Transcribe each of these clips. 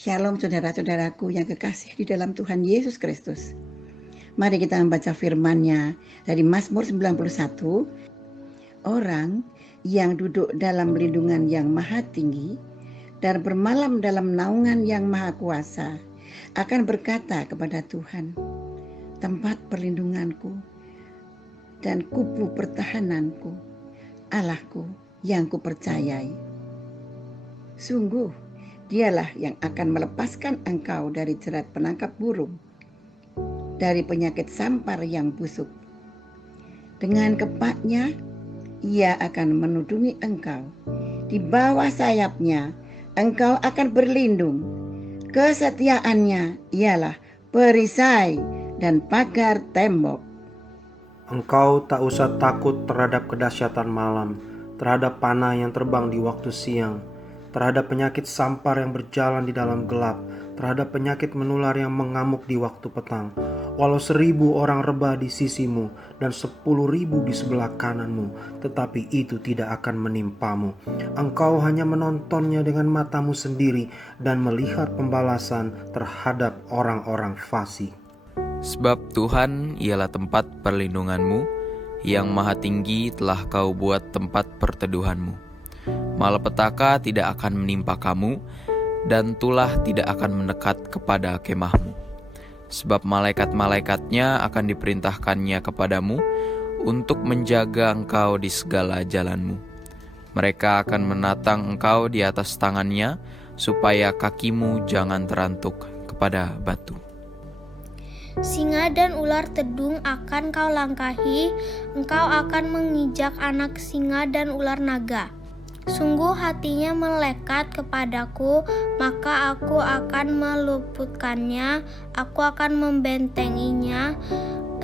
Shalom saudara-saudaraku yang kekasih di dalam Tuhan Yesus Kristus. Mari kita membaca firman-Nya dari Mazmur 91. Orang yang duduk dalam lindungan yang maha tinggi dan bermalam dalam naungan yang maha kuasa akan berkata kepada Tuhan, tempat perlindunganku dan kubu pertahananku, Allahku yang kupercayai. Sungguh Dialah yang akan melepaskan engkau dari jerat penangkap burung, dari penyakit sampar yang busuk. Dengan kepaknya, Ia akan menudungi engkau. Di bawah sayapnya, engkau akan berlindung. Kesetiaannya ialah perisai dan pagar tembok. Engkau tak usah takut terhadap kedahsyatan malam, terhadap panah yang terbang di waktu siang, terhadap penyakit sampar yang berjalan di dalam gelap, terhadap penyakit menular yang mengamuk di waktu petang. Walau 1.000 orang rebah di sisimu dan 10.000 di sebelah kananmu, tetapi itu tidak akan menimpamu. Engkau hanya menontonnya dengan matamu sendiri dan melihat pembalasan terhadap orang-orang fasik. Sebab Tuhan ialah tempat perlindunganmu, yang maha tinggi telah kau buat tempat perteduhanmu. Malapetaka tidak akan menimpa kamu, dan tulah tidak akan mendekat kepada kemahmu. Sebab malaikat-malaikatnya akan diperintahkannya kepadamu untuk menjaga engkau di segala jalanmu. Mereka akan menatang engkau di atas tangannya, supaya kakimu jangan terantuk kepada batu. Singa dan ular tedung akan kau langkahi, engkau akan menginjak anak singa dan ular naga. Sungguh hatinya melekat kepadaku, maka aku akan meluputkannya, aku akan membentenginya,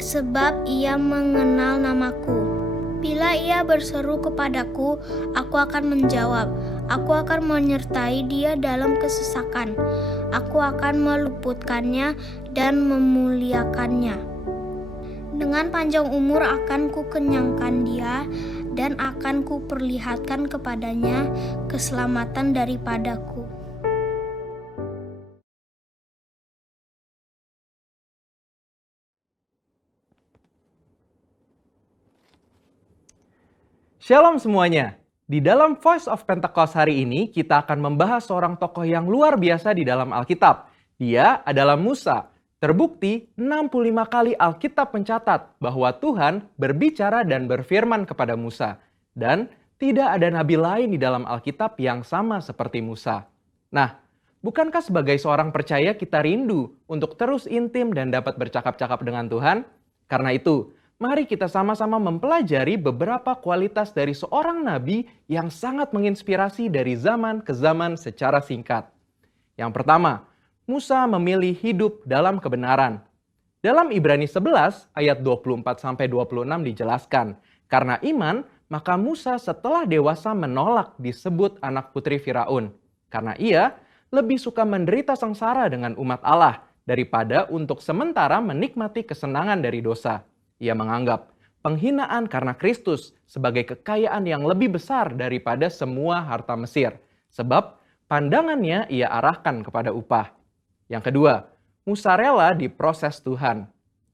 sebab ia mengenal namaku. Bila ia berseru kepadaku, aku akan menjawab. Aku akan menyertai dia dalam kesesakan. Aku akan meluputkannya dan memuliakannya. Dengan panjang umur akan kukenyangkan dia, dan akan kuperlihatkan kepadanya keselamatan daripadaku. Shalom semuanya. Di dalam Voice of Pentecost hari ini, kita akan membahas seorang tokoh yang luar biasa di dalam Alkitab. Dia adalah Musa. Terbukti 65 kali Alkitab mencatat bahwa Tuhan berbicara dan berfirman kepada Musa. Dan tidak ada nabi lain di dalam Alkitab yang sama seperti Musa. Nah, bukankah sebagai seorang percaya kita rindu untuk terus intim dan dapat bercakap-cakap dengan Tuhan? Karena itu, mari kita sama-sama mempelajari beberapa kualitas dari seorang nabi yang sangat menginspirasi dari zaman ke zaman secara singkat. Yang pertama, Musa memilih hidup dalam kebenaran. Dalam Ibrani 11 ayat 24-26 dijelaskan, karena iman, maka Musa setelah dewasa menolak disebut anak putri Firaun. Karena ia lebih suka menderita sengsara dengan umat Allah daripada untuk sementara menikmati kesenangan dari dosa. Ia menganggap penghinaan karena Kristus sebagai kekayaan yang lebih besar daripada semua harta Mesir. Sebab pandangannya ia arahkan kepada upah. Yang kedua, Musa rela diproses Tuhan.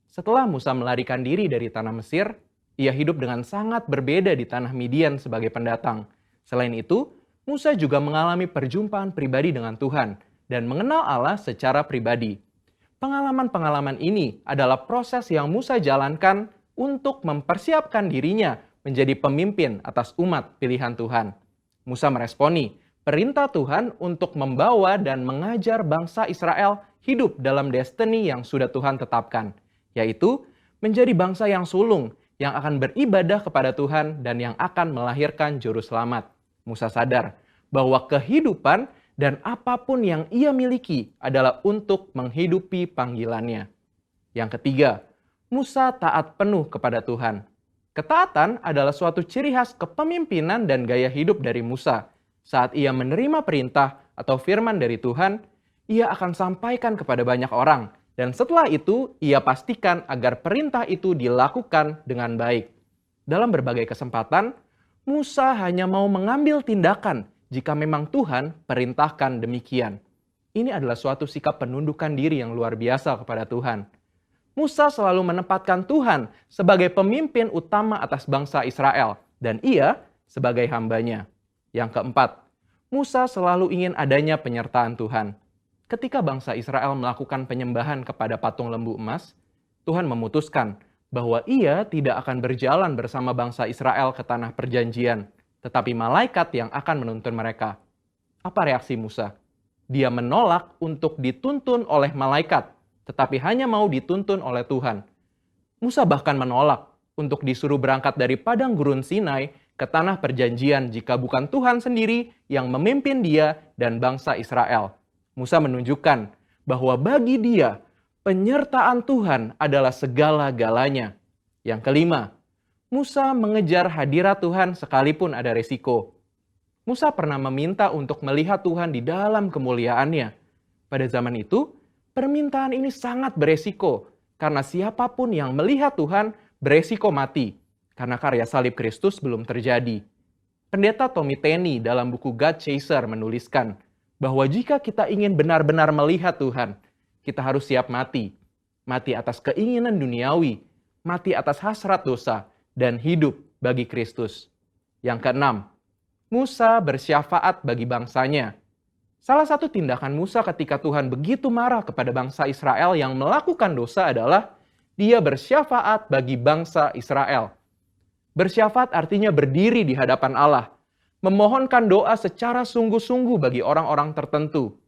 Setelah Musa melarikan diri dari tanah Mesir, ia hidup dengan sangat berbeda di tanah Midian sebagai pendatang. Selain itu, Musa juga mengalami perjumpaan pribadi dengan Tuhan dan mengenal Allah secara pribadi. Pengalaman-pengalaman ini adalah proses yang Musa jalankan untuk mempersiapkan dirinya menjadi pemimpin atas umat pilihan Tuhan. Musa meresponi perintah Tuhan untuk membawa dan mengajar bangsa Israel hidup dalam destiny yang sudah Tuhan tetapkan, yaitu menjadi bangsa yang sulung, yang akan beribadah kepada Tuhan dan yang akan melahirkan juru selamat. Musa sadar bahwa kehidupan dan apapun yang ia miliki adalah untuk menghidupi panggilannya. Yang ketiga, Musa taat penuh kepada Tuhan. Ketaatan adalah suatu ciri khas kepemimpinan dan gaya hidup dari Musa. Saat ia menerima perintah atau firman dari Tuhan, ia akan sampaikan kepada banyak orang. Dan setelah itu, ia pastikan agar perintah itu dilakukan dengan baik. Dalam berbagai kesempatan, Musa hanya mau mengambil tindakan jika memang Tuhan perintahkan demikian. Ini adalah suatu sikap penundukan diri yang luar biasa kepada Tuhan. Musa selalu menempatkan Tuhan sebagai pemimpin utama atas bangsa Israel, dan ia sebagai hambanya. Yang keempat, Musa selalu ingin adanya penyertaan Tuhan. Ketika bangsa Israel melakukan penyembahan kepada patung lembu emas, Tuhan memutuskan bahwa ia tidak akan berjalan bersama bangsa Israel ke tanah perjanjian, tetapi malaikat yang akan menuntun mereka. Apa reaksi Musa? Dia menolak untuk dituntun oleh malaikat, tetapi hanya mau dituntun oleh Tuhan. Musa bahkan menolak untuk disuruh berangkat dari padang gurun Sinai ke tanah perjanjian jika bukan Tuhan sendiri yang memimpin dia dan bangsa Israel. Musa menunjukkan bahwa bagi dia, penyertaan Tuhan adalah segala-galanya. Yang kelima, Musa mengejar hadirat Tuhan sekalipun ada resiko. Musa pernah meminta untuk melihat Tuhan di dalam kemuliaannya. Pada zaman itu, permintaan ini sangat beresiko, karena siapapun yang melihat Tuhan beresiko mati, karena karya salib Kristus belum terjadi. Pendeta Tommy Tenney dalam buku God Chaser menuliskan bahwa jika kita ingin benar-benar melihat Tuhan, kita harus siap mati. Mati atas keinginan duniawi, mati atas hasrat dosa, dan hidup bagi Kristus. Yang keenam, Musa bersyafaat bagi bangsanya. Salah satu tindakan Musa ketika Tuhan begitu marah kepada bangsa Israel yang melakukan dosa adalah dia bersyafaat bagi bangsa Israel. Bersyafaat artinya berdiri di hadapan Allah, memohonkan doa secara sungguh-sungguh bagi orang-orang tertentu.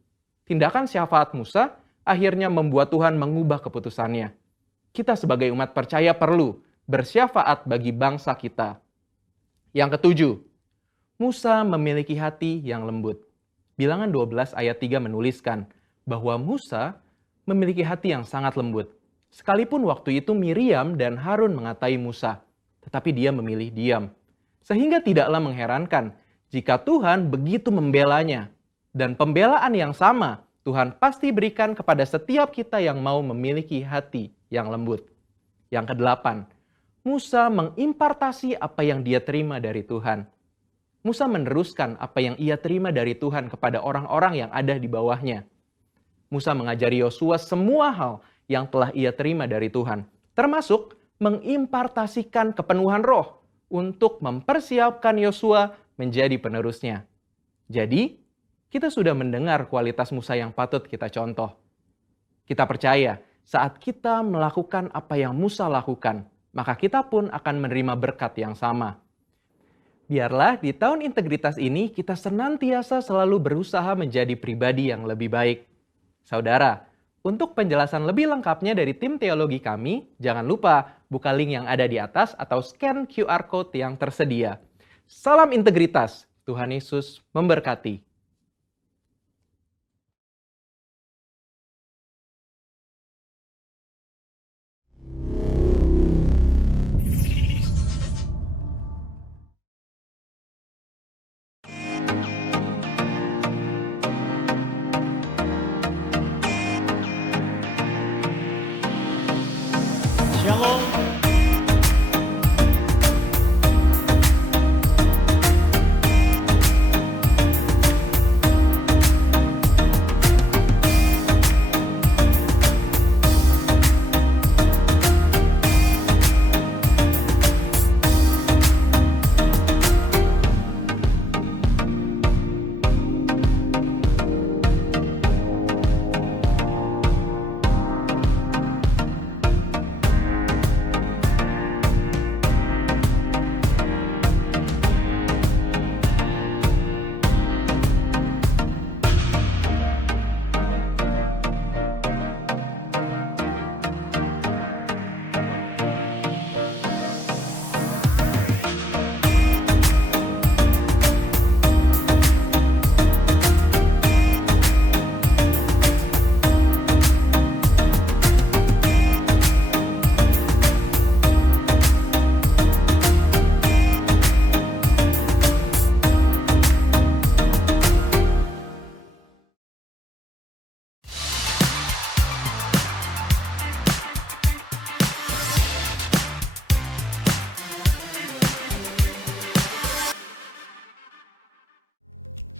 Tindakan syafaat Musa akhirnya membuat Tuhan mengubah keputusannya. Kita sebagai umat percaya perlu bersyafaat bagi bangsa kita. Yang ketujuh, Musa memiliki hati yang lembut. Bilangan 12 ayat 3 menuliskan bahwa Musa memiliki hati yang sangat lembut. Sekalipun waktu itu Miriam dan Harun mengatai Musa, tetapi dia memilih diam. Sehingga tidaklah mengherankan jika Tuhan begitu membelanya. Dan pembelaan yang sama Tuhan pasti berikan kepada setiap kita yang mau memiliki hati yang lembut. Yang kedelapan, Musa mengimpartasi apa yang dia terima dari Tuhan. Musa meneruskan apa yang ia terima dari Tuhan kepada orang-orang yang ada di bawahnya. Musa mengajari Yosua semua hal yang telah ia terima dari Tuhan, termasuk mengimpartasikan kepenuhan roh untuk mempersiapkan Yosua menjadi penerusnya. Jadi, kita sudah mendengar kualitas Musa yang patut kita contoh. Kita percaya saat kita melakukan apa yang Musa lakukan, maka kita pun akan menerima berkat yang sama. Biarlah di tahun integritas ini kita senantiasa selalu berusaha menjadi pribadi yang lebih baik. Saudara, untuk penjelasan lebih lengkapnya dari tim teologi kami, jangan lupa buka link yang ada di atas atau scan QR Code yang tersedia. Salam integritas, Tuhan Yesus memberkati.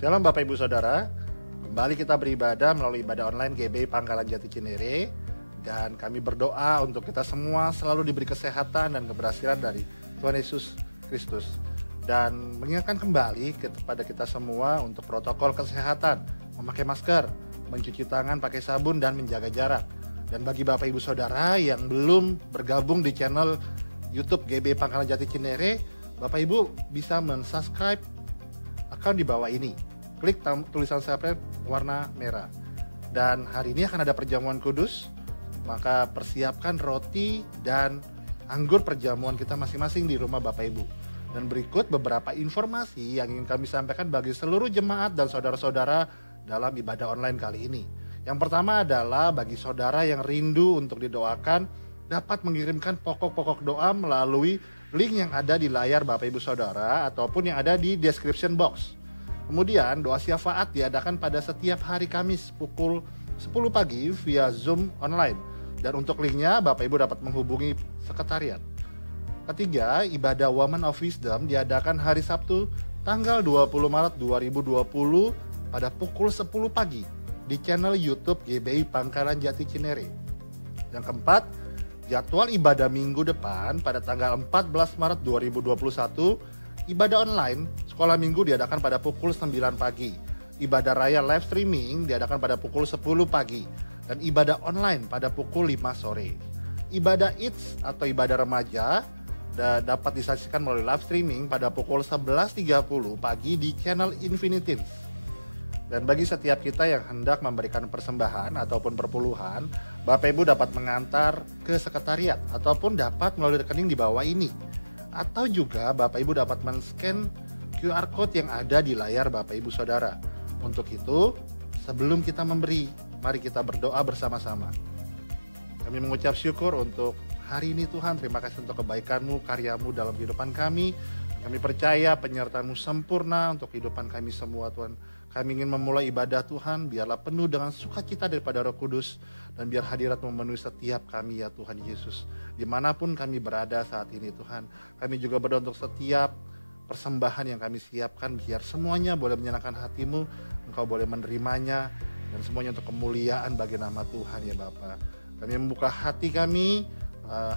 Shalom Bapak Ibu Saudara, Kembali kita beribadah melalui ibadah online GBI Pangkalan Jati Cinere. Dan kami berdoa untuk kita semua selalu diberi kesehatan dan keberhasilan dari Tuhan Yesus Kristus. Dan mengingatkan kembali kepada kita semua untuk protokol kesehatan, memakai masker, mencuci tangan pakai sabun dan menjaga jarak. Dan bagi Bapak Ibu Saudara yang belum bergabung di channel YouTube GBI Pangkalan Jati Cinere, Bapak Ibu bisa mensubscribe akun di bawah ini. Klik tulisan subscribe warna merah. Dan hari ini akan ada perjamuan kudus, maka persiapkan roti dan anggur perjamuan kita masing-masing di rumah Bapak Ibu. Dan berikut beberapa informasi yang ingin kami sampaikan bagi seluruh jemaat dan saudara-saudara dalam ibadah online kali ini. Yang pertama adalah bagi saudara yang rindu untuk didoakan, dapat mengirimkan pokok-pokok doa melalui link yang ada di layar Bapak Ibu Saudara ataupun yang ada di description box. Kemudian doa syafaat diadakan pada setiap hari Kamis pukul 10 pagi via Zoom online. Dan untuk linknya Bapak Ibu dapat menghubungi sekretariat. Ketiga, ibadah Woman of Wisdom diadakan hari Sabtu tanggal 20 Maret 2020 pada pukul 10 pagi di channel YouTube GBI Pangkalan Jati Cinere. Yang keempat, jadwal ibadah minggu depan pada tanggal 14 Maret 2021, ibadah online sekolah minggu diadakan pada pukul 9 pagi. Ibadah raya live streaming diadakan pada pukul 10 pagi. Dan ibadah online pada pukul 5 sore. Ibadah Eats atau ibadah remaja dapat disaksikan melalui live streaming pada pukul 11.30 pagi di channel Infinity. Dan bagi setiap kita yang hendak memberikan persembahan ataupun perpuluhan, Bapak Ibu dapat mengantar ke sekretariat ataupun dapat melalui rekening di bawah ini. Atau juga Bapak Ibu dapat men-scan QR Code yang ada di layar Bapak Ibu Saudara. Untuk itu, sebelum kita memberi, mari kita berdoa bersama-sama. Kami mengucap syukur untuk hari ini Tuhan. Terima kasih untuk kebaikan-Mu, karya-Mu dalam kehidupan kami. Kami percaya penyertaan-Mu sempurna untuk kehidupan kami semua Tuhan. Kami ingin memulai ibadah Tuhan, biarlah penuh dengan sukacita daripada Roh Kudus. Dan biar hadirat-Mu memenuhi setiap kami ya Tuhan Yesus. Dimanapun kami berada saat ini Tuhan. Kami juga berdoa untuk setiap persembahan yang kami siapkan. Biar semuanya boleh menyenangkan hati-Mu. Engkau boleh menerimanya. Dan semuanya untuk kemuliaan bagi nama Tuhan ya Bapa. Kami membuka hati kami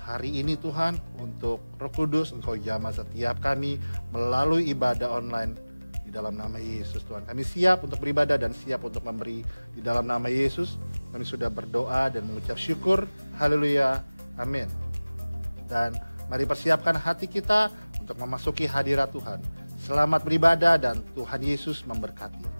hari ini Tuhan untuk Roh Kudus. Engkau jamah setiap kami melalui ibadah online di dalam nama Yesus Tuhan. Kami siap untuk beribadah dan siap untuk memberi di dalam nama Yesus. Kami sudah berdoa dan mengucap syukur. Haleluya. Amin. Dan mari persiapkan hati kita untuk memasuki hadirat Tuhan. Selamat beribadah dan Tuhan Yesus memberkati.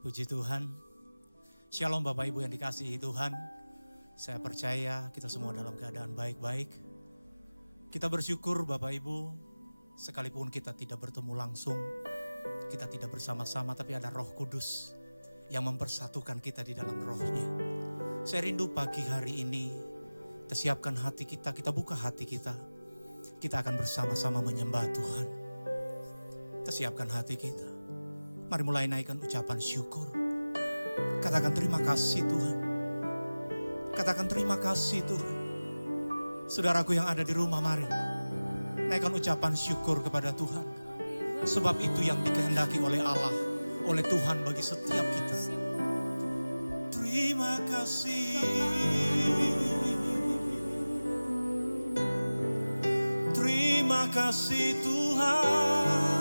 Puji Tuhan. Shalom Bapak Ibu yang dikasihi Tuhan. Saya percaya kita semua dalam keadaan baik-baik. Kita bersyukur Bapak Ibu, sekalipun kita tidak bertemu langsung, kita tidak bersama-sama, tapi ada Roh Kudus yang mempersatukan kita di dalam rohnya. Saya rindu pagi hari ini, kita siapkan hati kita buka hati kita. Kita akan bersama-sama menyembah Tuhan. Kita siapkan hati kita. Mari mulai naikkan ucapan syukur. Katakan terima kasih Tuhan. Katakan terima kasih Tuhan. Saudaraku yang ada di rumah, mari naikkan ucapan syukur kepada Tuhan. Sebab itu yang dikehendaki oleh Allah, oleh Tuhan bagi setiap kita. Terima kasih. Terima kasih Tuhan.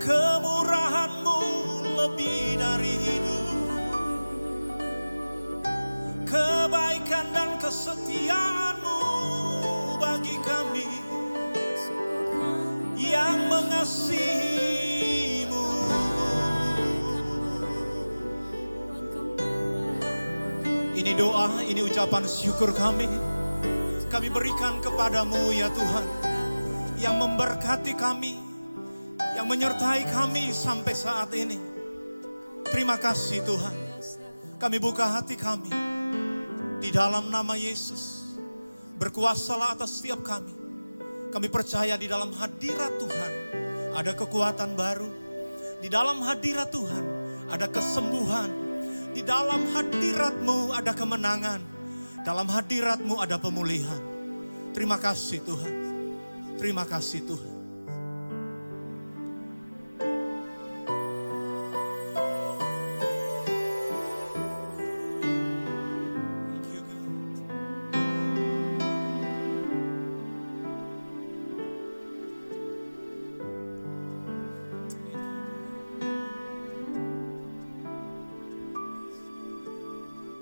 Kemurahan-Mu lebih dari hidup. Kebaikan dan kesetiaan-Mu bagi kami yang mengasihi-Mu. Ini doa, ini ucapan syukur kami. Kami berikan kepadamu ya Tuhan, yang memberkati kami, yang menyertai kami sampai saat ini. Terima kasih Tuhan. Kami buka hati kami di dalam nama Yesus. Berkuasalah atas setiap kami. Kami percaya di dalam hadirat Tuhan ada kekuatan baru. Di dalam hadirat Tuhan ada kesembuhan. Di dalam hadirat-Mu ada kemenangan. Dalam hadirat-Mu ada pemulihan. Terima kasih Tuhan. Terima kasih Tuhan.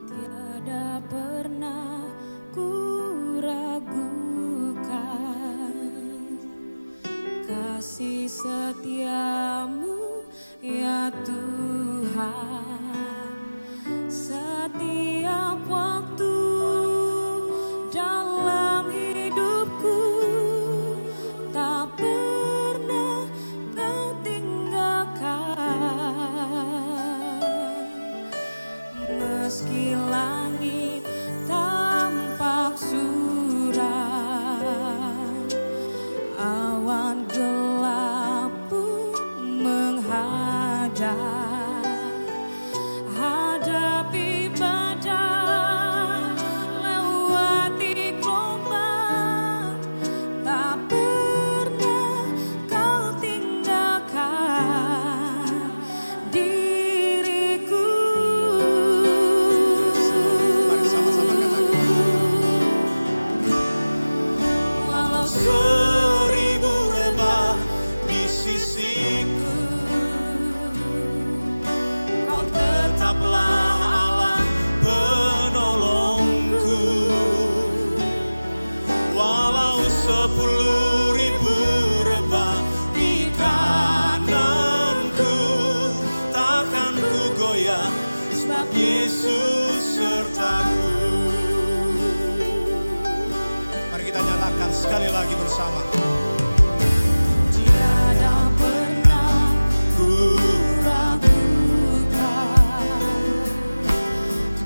Tiada pernah ku ragukan kasih setiamu ya Tuhan. Setiap waktu dalam hidupku tak pernah kau tinggalkan. Meski langit tampak suram, awan gelap pun menghadap. Hadapi badai, lewati gelombang, tak pernah kau tinggalkan diriku. Mari sama-sama katakan. Walau Seribu rebah di sisiku, Kau tetaplah Allah penolongku. Walau 10.000 rebah di kananku, takkan ku goyah sebab Yesus sertaku. Mari kita nyatakan sekali lagi bersama. tiada pernah ku ragukan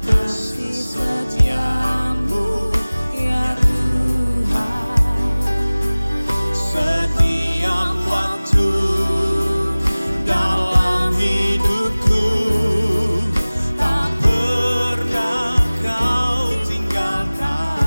kasih setiamu ya Tuhan. Setiap waktu dalam hidupku tak pernah kau tinggalkan.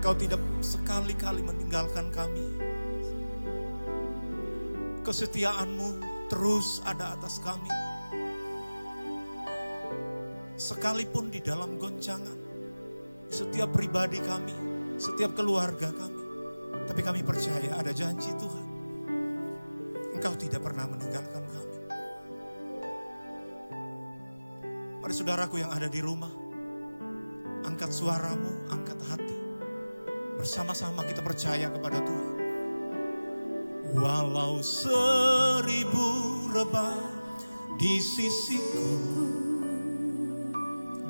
Engkau tidak sekali-kali meninggalkan kami. Kesetiaan-Mu terus ada atas kami. Sekalipun di dalam goncangan, setiap pribadi kami, setiap keluarga kami. Tapi kami percaya ada janji Tuhan. Engkau tidak pernah meninggalkan kami. Mari saudaraku yang ada di rumah, angkat suaramu, angkat hati. Bersama-sama kita percaya kepada Tuhan. Walau 1000 rebah di sisiku.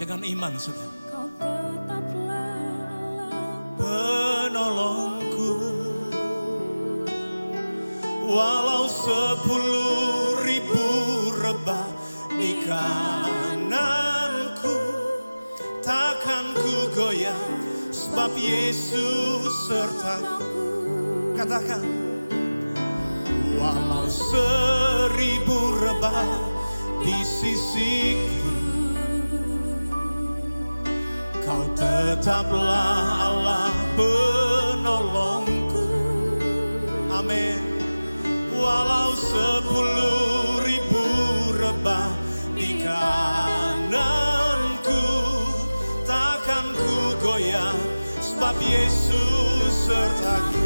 Dengan iman saudara. Kau tetaplah Allah Penolongku. Walau 10.000 rebah di kananku, takkan ku goyah, sebab Yesus sertaku. Katakan, walau 1000 rebah di sisiku, Kau tetaplah Allah penolongku. Amin. Walau 10.000 rebah di kananku, takkan ku goyah, sebab Yesus sertaku.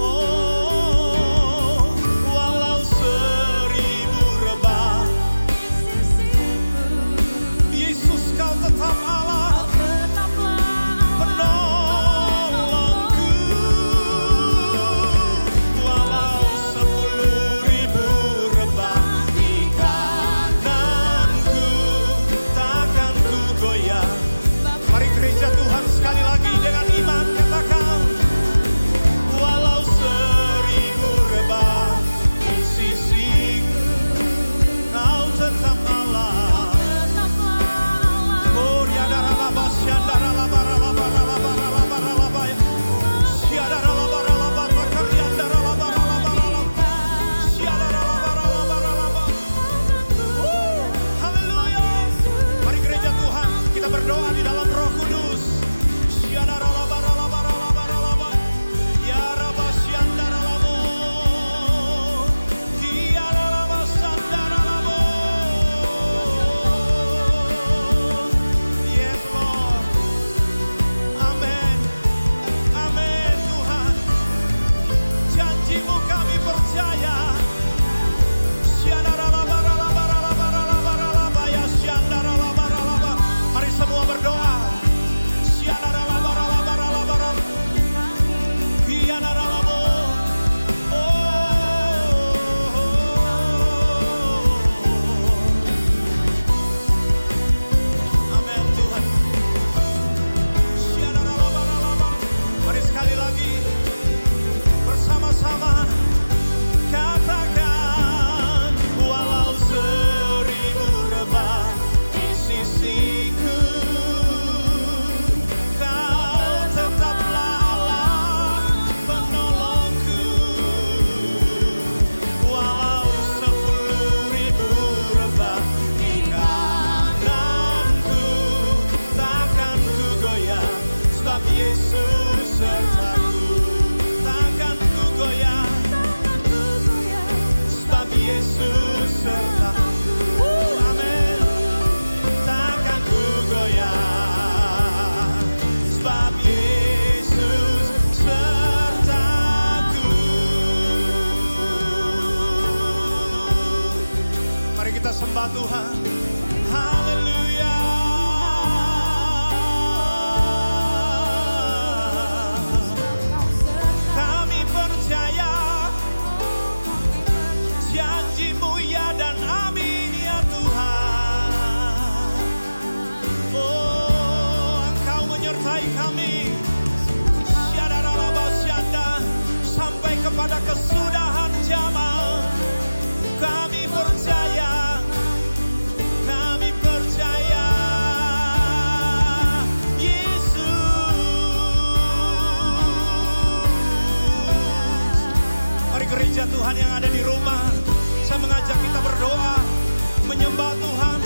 Oh, walau 1000 rebah, Yesus Kau tetap Allah. Sembah Tuhan, haleluya. Kami percaya janji-Mu ya dan amin ya Tuhan. Oh, Engkau menyertai kami sampai kepada kesudahan zaman. Kami percaya, Yesus. Mari gereja Tuhan yang ada di rumah, saya mengajak kita berdoa, menyembah Tuhan.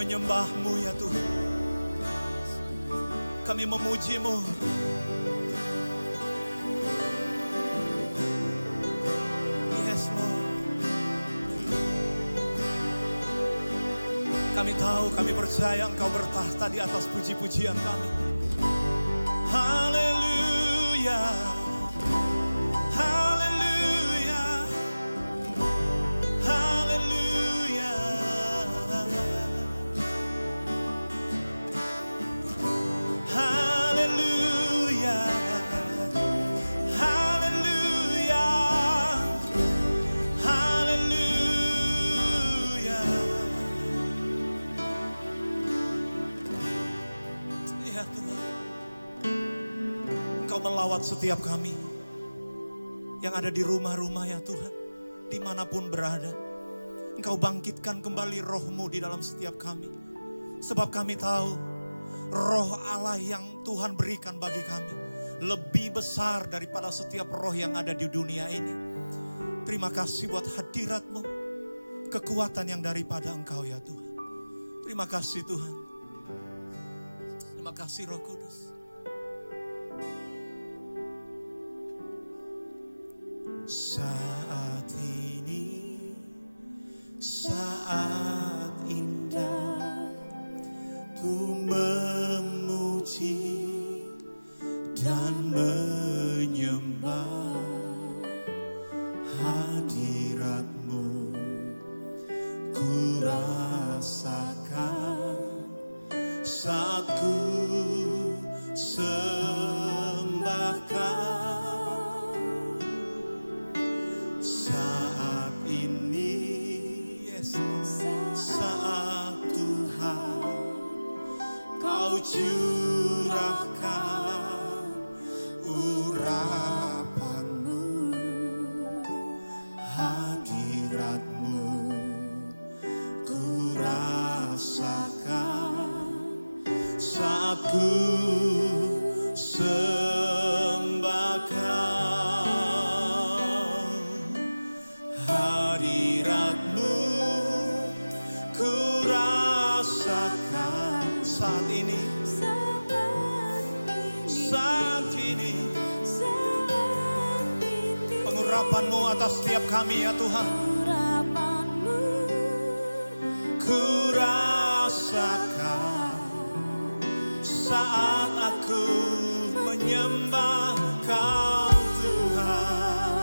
menyembah-Mu ya Tuhan. Kami memuji-Mu. Yes Lord. Kami tahu, kami percaya Engkau bertahta di atas puji-pujian kami. Haleluya. Haleluya. Haleluya. Haleluya. Haleluya. Haleluya. Ya Tuhan, Engkau melawat setiap kami yang ada di rumah-rumah ya Tuhan, dimanapun berada. Engkau bangkitkan kembali roh-Mu di dalam setiap kami. Sebab kami tahu roh Allah yang Tuhan berikan bagi kami lebih besar daripada setiap roh yang ada di dunia ini. Terima kasih buat hadirat-Mu, kekuatan yang daripada Engkau ya Tuhan. Terima kasih Tuhan. Terima kasih Roh Kudus. Saat ini, saat indah, ku memuji dan menyembah hadirat-Mu. Ku rasakan saat ku sembahkan. Saat ini, yes, saat Tuhan Kau curahkan urapan-Mu, hadirat-Mu ku rasakan saat ku sembahkan. Hadirat-Mu ku rasakan saat ini, saat ini. Pengurapan-Mu atas setiap kami ya Tuhan. Ku rasakan saat aku menyembah Kau Tuhan.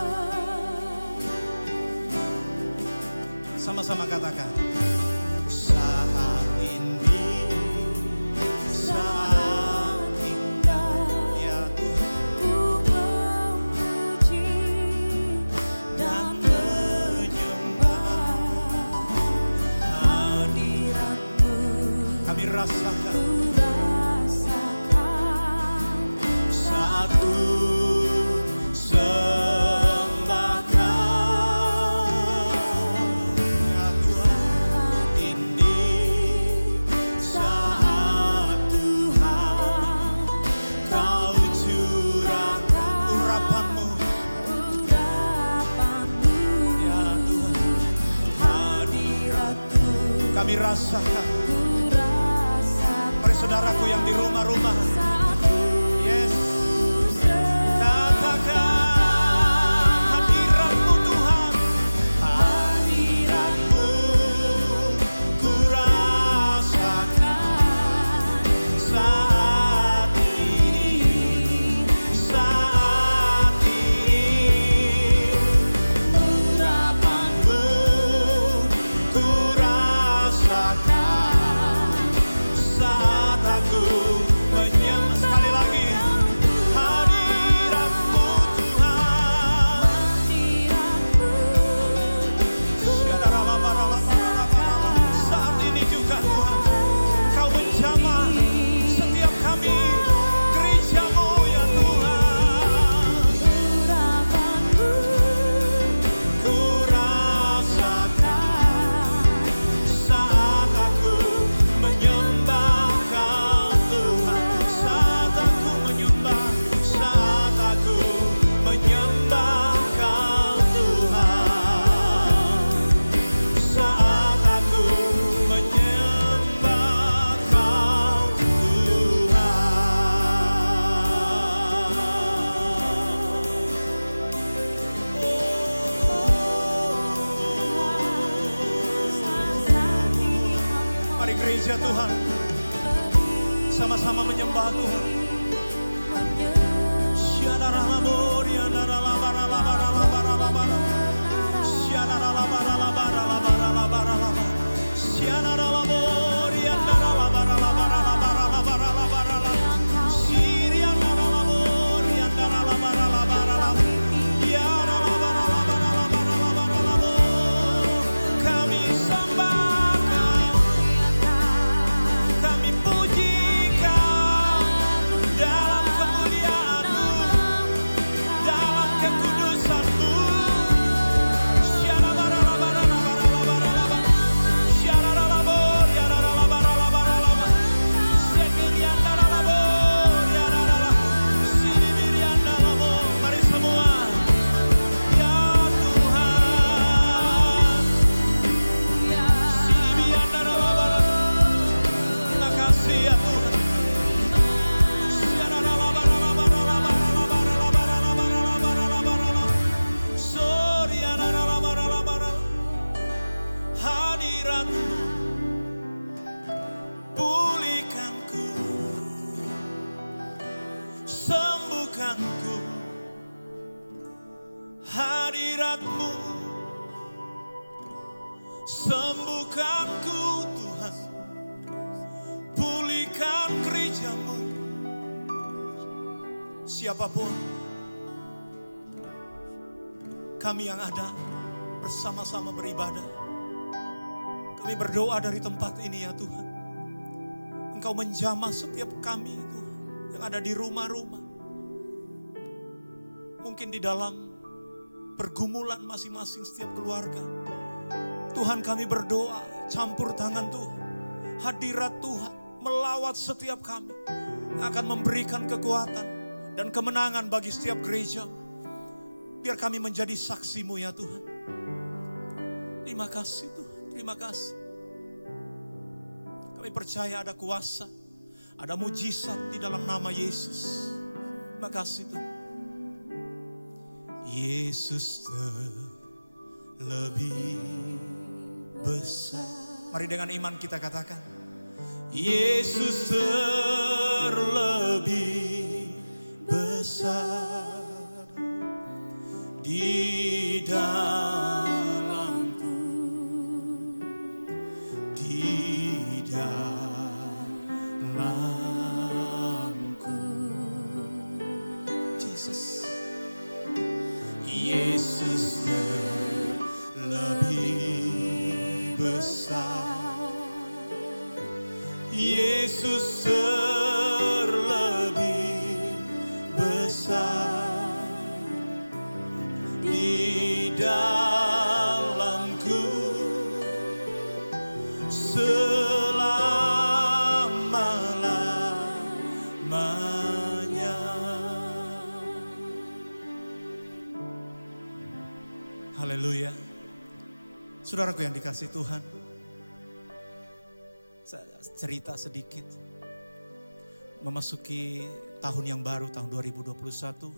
Sama-sama katakan. Saat ini, saat indah, ya Tuhan, ku memuji dan menyembah hadirat-Mu. Kami rasakan saat ku sembahkan, ya Tuhan. Ini saat Tuhan Kau curahkan urapan-Mu, ya Tuhan. Hadirat-Mu kami rasakan. Mari saudaraku yang di rumah-rumah, yes, katakan hadirat-Mu Tuhan. Hadirat-Mu ku rasakan saat ini, saat ini. Urapan-Mu ku rasakan saat aku menyembah gereja Tuhan, sama-sama menyembah Tuhan. Kami sembah Kau, kami puji Kau dalam kemuliaan-Mu, dalam kekudusan-Mu. Mari semua, ya Tuhan. Terima kasih ya Tuhan. Hadirat-Mu pulihkanku, sembuhkanku. Hadirat-Mu sembuhkanku Tuhan, pulihkan gereja-Mu. Siapapun kami yang ada bersama-sama beribadah, kami berdoa dari tempat ini ya Tuhan. Engkau menjamah setiap kami Tuhan yang ada di rumah-rumah. Mungkin di dalam pergumulan masing-masing setiap keluarga. Tuhan kami berdoa, campur tangan Tuhan. Hadirat Tuhan melawat setiap kami. Akan memberikan kekuatan dan kemenangan bagi setiap gereja. Biar kami menjadi saksi-Mu ya Tuhan. Terima kasih Tuhan, terima kasih. Kami percaya ada kuasa, ada mujizat di dalam nama Yesus. Terima kasih Tuhan. Yesus terlebih besar. Mari dengan iman kita katakan, Yesus terlebih besar di dalamku, di dalamku. Jesus, Yesus terlebih besar, Yesus terlebih besar di dalamku selama-lamanya. Haleluya. Saudaraku yang dikasihi Tuhan, saya cerita sedikit. Memasuki tahun yang baru, tahun 2021.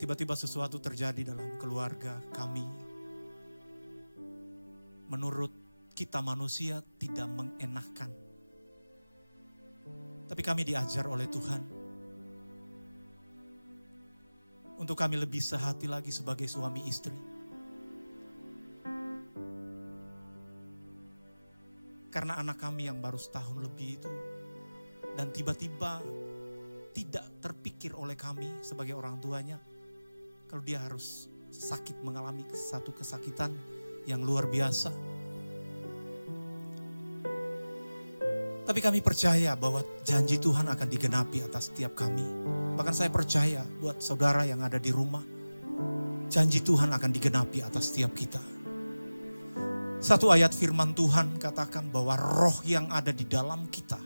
Tiba-tiba sesuatu terjadi dalam keluarga kami. Menurut kita manusia tidak mengenakan. Tapi kami diajar oleh Tuhan. Untuk kami lebih sehati lagi sebagai suami istri. Karena anak kami yang baru setahun lebih itu. Dan tiba-tiba tidak terpikir oleh kami sebagai orang tuanya. Kalau dia harus sakit, mengalami satu kesakitan yang luar biasa. Tapi kami percaya bahwa janji Tuhan akan digenapi atas setiap kami. Bahkan saya percaya buat saudara yang ada di rumah, janji Tuhan akan digenapi atas setiap kita. Satu ayat firman Tuhan katakan bahwa roh yang ada di dalam kita,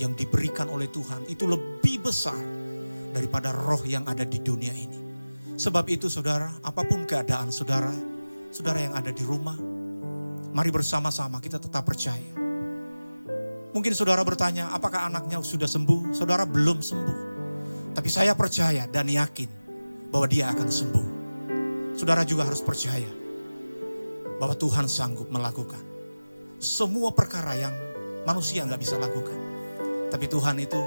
yang diberikan oleh Tuhan, itu lebih besar daripada roh yang ada di dunia ini. Sebab itu saudara, apapun keadaan saudara, saudara yang ada di rumah, mari bersama-sama kita tetap percaya. Mungkin saudara bertanya, apakah anaknya sudah sembuh? Saudara belum sembuh. Tapi saya percaya dan yakin bahwa dia akan sembuh. Saudara juga harus percaya bahwa Tuhan sanggup melakukan. semua perkara yang manusia nggak bisa lakukan. Tapi Tuhan itu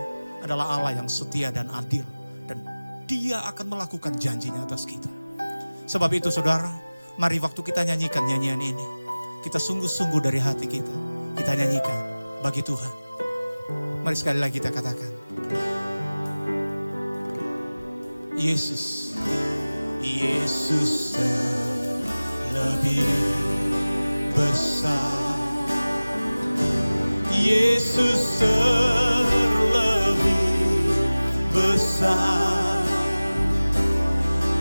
adalah Allah yang setia dan adil. Dan Dia akan melakukan janjinya atas kita. Sebab itu saudara, mari waktu kita nyanyikan nyanyian ini, kita sungguh-sungguh dari hati kita. Kita nyanyikan bagi Tuhan. Mari sekali lagi kita katakan. Yesus, Yesus lebih besar. Yesus lebih besar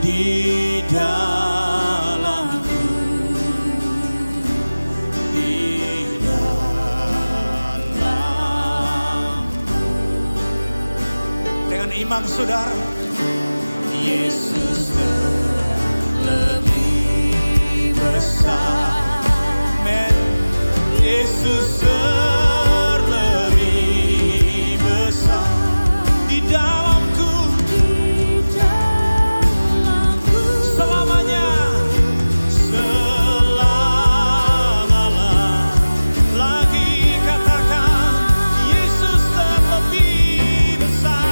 di dalamku, di dalamku. Dengan iman saudara, Yesus lebih besar. Amen. Yesus lebih besar di dalamku, selamanya, selama lagi katakan Yesus lebih besar.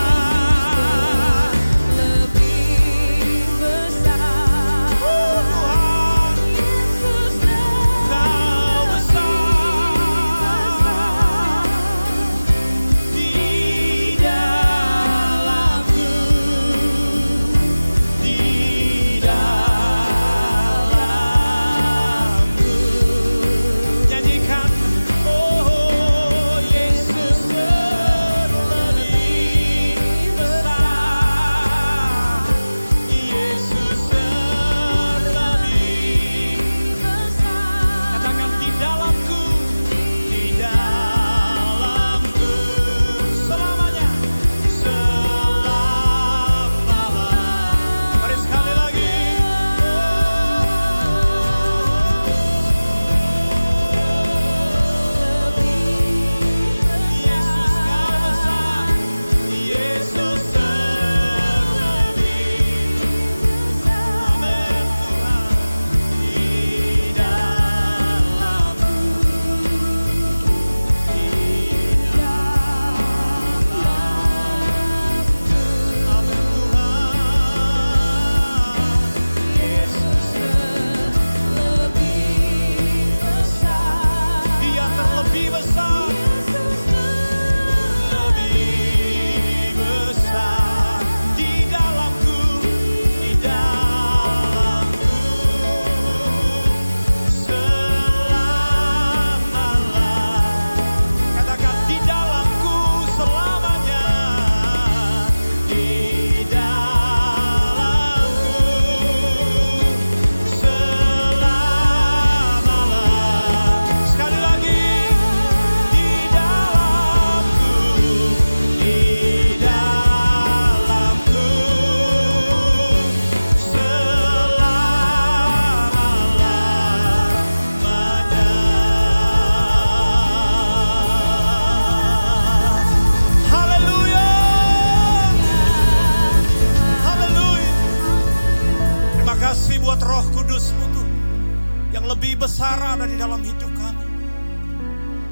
lebih besar ada di dalam hidup kami.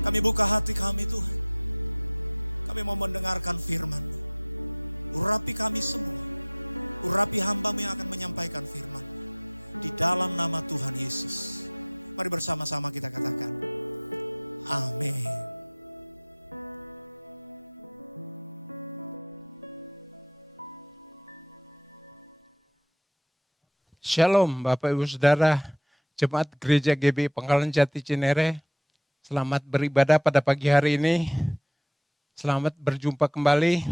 Kami buka hati kami Tuhan. Kami mau mendengarkan firman-Mu. Urapi kami semua. Urapi hamba-Mu yang akan menyampaikan firman. Di dalam nama Tuhan Yesus. Mari bersama-sama kita katakan. Amin. Shalom Bapak Ibu Saudara, Jemaat Gereja GB Pangkalan Jati Cinere. Selamat beribadah pada pagi hari ini. Selamat berjumpa kembali.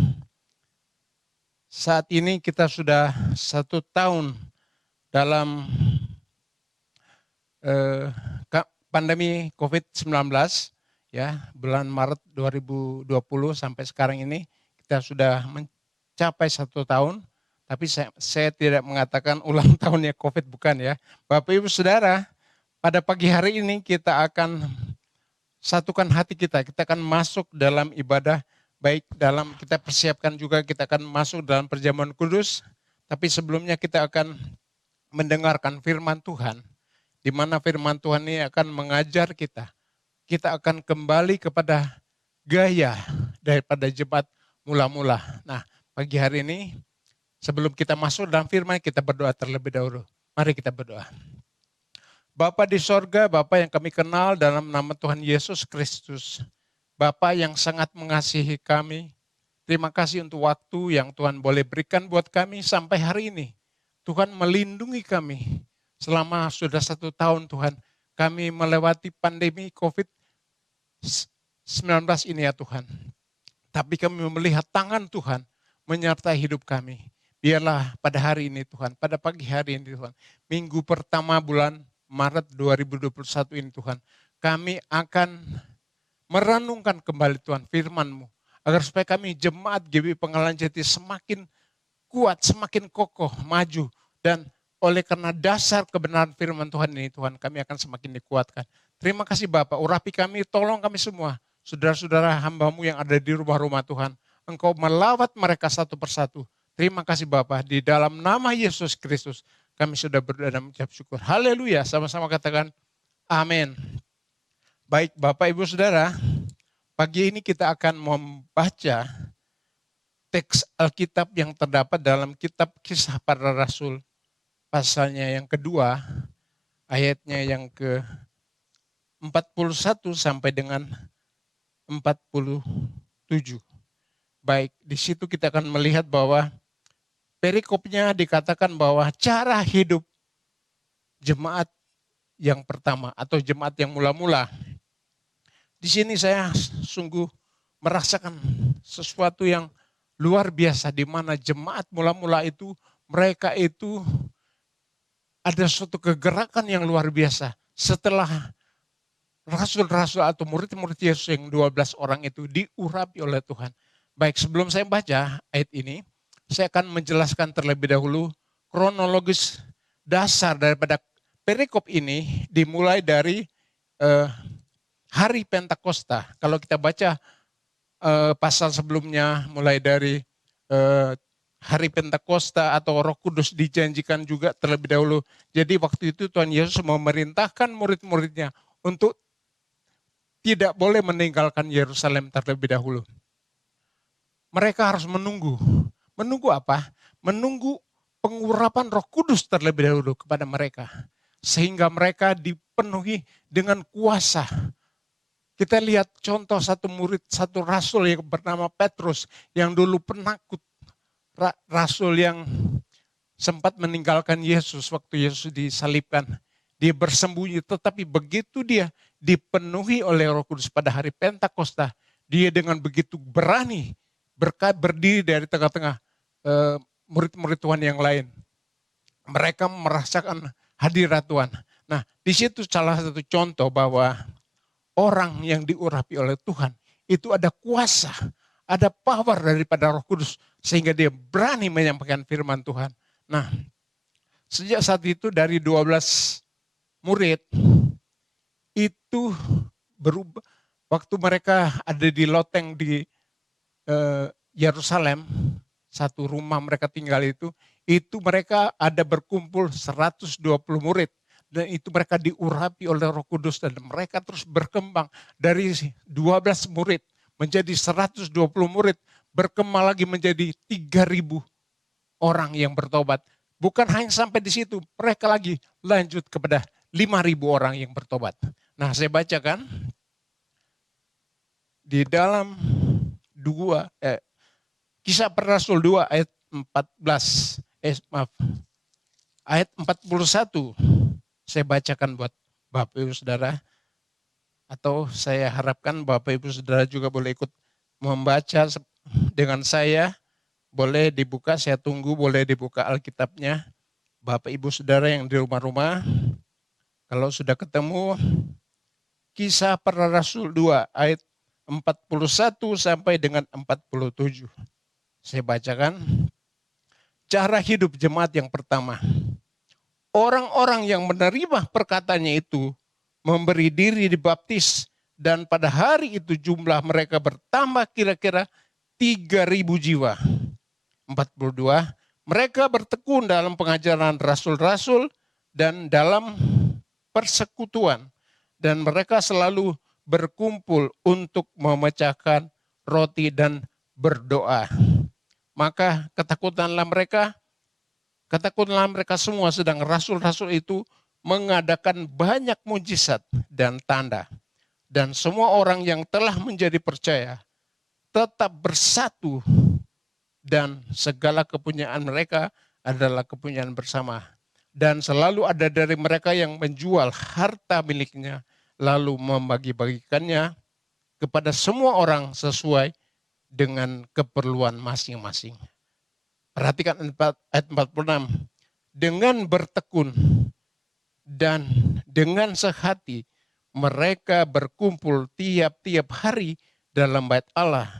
Saat ini kita sudah 1 tahun dalam pandemi COVID-19. Ya, bulan Maret 2020 sampai sekarang ini kita sudah mencapai 1 tahun. Tapi saya tidak mengatakan ulang tahunnya COVID, bukan ya. Bapak Ibu Saudara, pada pagi hari ini kita akan satukan hati kita. Kita akan masuk dalam ibadah, baik dalam kita persiapkan juga kita akan masuk dalam perjamuan kudus. Tapi sebelumnya kita akan mendengarkan firman Tuhan. Di mana firman Tuhan ini akan mengajar kita kita akan kembali kepada gaya daripada jemaat mula-mula. Nah, pagi hari ini sebelum kita masuk dalam firman, kita berdoa terlebih dahulu. Mari kita berdoa. Bapa di sorga, Bapa yang kami kenal dalam nama Tuhan Yesus Kristus. Bapa yang sangat mengasihi kami. Terima kasih untuk waktu yang Tuhan boleh berikan buat kami sampai hari ini. Tuhan melindungi kami selama sudah 1 tahun Tuhan. Kami melewati pandemi COVID-19 ini ya Tuhan. Tapi kami melihat tangan Tuhan menyertai hidup kami. Biarlah pada hari ini Tuhan, pada pagi hari ini Tuhan, minggu pertama bulan Maret 2021 ini Tuhan, kami akan merenungkan kembali Tuhan firman-Mu, agar supaya kami jemaat GBI Pengalaman Jati semakin kuat, semakin kokoh, maju, dan oleh karena dasar kebenaran firman Tuhan ini Tuhan, kami akan semakin dikuatkan. Terima kasih Bapak, urapi kami, tolong kami semua, saudara-saudara hamba-Mu yang ada di rumah-rumah Tuhan, Engkau melawat mereka satu persatu. Terima kasih Bapak, di dalam nama Yesus Kristus kami sudah berdoa dan mengucap syukur. Haleluya, sama-sama katakan amin. Baik Bapak Ibu Saudara, pagi ini kita akan membaca teks Alkitab yang terdapat dalam kitab Kisah Para Rasul, pasalnya yang kedua, ayatnya yang ke-41 sampai dengan 47. Baik, di situ kita akan melihat bahwa perikopnya dikatakan bahwa cara hidup jemaat yang pertama atau jemaat yang mula-mula. Di sini saya sungguh merasakan sesuatu yang luar biasa di mana jemaat mula-mula itu mereka itu ada suatu kegerakan yang luar biasa setelah rasul-rasul atau murid-murid Yesus yang 12 orang itu diurapi oleh Tuhan. Baik, sebelum saya baca ayat ini, saya akan menjelaskan terlebih dahulu kronologis dasar daripada perikop ini dimulai dari hari Pentakosta. Kalau kita baca pasal sebelumnya mulai dari hari Pentakosta atau Roh Kudus dijanjikan juga terlebih dahulu. Jadi waktu itu Tuhan Yesus memerintahkan murid-muridnya untuk tidak boleh meninggalkan Yerusalem terlebih dahulu. Mereka harus menunggu. Menunggu apa? Menunggu pengurapan Roh Kudus terlebih dahulu kepada mereka. Sehingga mereka dipenuhi dengan kuasa. Kita lihat contoh satu murid, satu rasul yang bernama Petrus yang dulu penakut. Rasul yang sempat meninggalkan Yesus waktu Yesus disalibkan. Dia bersembunyi, tetapi begitu dia dipenuhi oleh Roh Kudus pada hari Pentakosta, dia dengan begitu berani berdiri dari tengah-tengah murid-murid Tuhan yang lain. Mereka merasakan hadirat Tuhan. Nah, di situ salah satu contoh bahwa orang yang diurapi oleh Tuhan itu ada kuasa, ada power daripada Roh Kudus sehingga dia berani menyampaikan firman Tuhan. Nah, sejak saat itu dari 12 murid itu berubah waktu mereka ada di loteng di Yerusalem, satu rumah mereka tinggal itu mereka ada berkumpul 120 murid dan itu mereka diurapi oleh Roh Kudus dan mereka terus berkembang dari 12 murid menjadi 120 murid, berkembang lagi menjadi 3.000 orang yang bertobat. Bukan hanya sampai di situ, mereka lagi lanjut kepada 5.000 orang yang bertobat. Nah, saya bacakan di dalam Kisah Para Rasul 2 ayat 41. Saya bacakan buat Bapak Ibu Saudara. Atau saya harapkan Bapak Ibu Saudara juga boleh ikut membaca dengan saya. Boleh dibuka, saya tunggu, boleh dibuka Alkitabnya. Bapak Ibu Saudara yang di rumah-rumah, kalau sudah ketemu Kisah Para Rasul 2 ayat 41 sampai dengan 47. Saya bacakan. Cara hidup jemaat yang pertama. Orang-orang yang menerima perkataannya itu memberi diri dibaptis dan pada hari itu jumlah mereka bertambah kira-kira 3.000 jiwa. 42. Mereka bertekun dalam pengajaran rasul-rasul dan dalam persekutuan dan mereka selalu berkumpul untuk memecahkan roti dan berdoa. Maka ketakutanlah mereka semua, sedang rasul-rasul itu mengadakan banyak mujizat dan tanda. Dan semua orang yang telah menjadi percaya tetap bersatu, dan segala kepunyaan mereka adalah kepunyaan bersama. Dan selalu ada dari mereka yang menjual harta miliknya, lalu membagi-bagikannya kepada semua orang sesuai dengan keperluan masing-masing. Perhatikan ayat 46. Dengan bertekun dan dengan sehati mereka berkumpul tiap-tiap hari dalam bait Allah.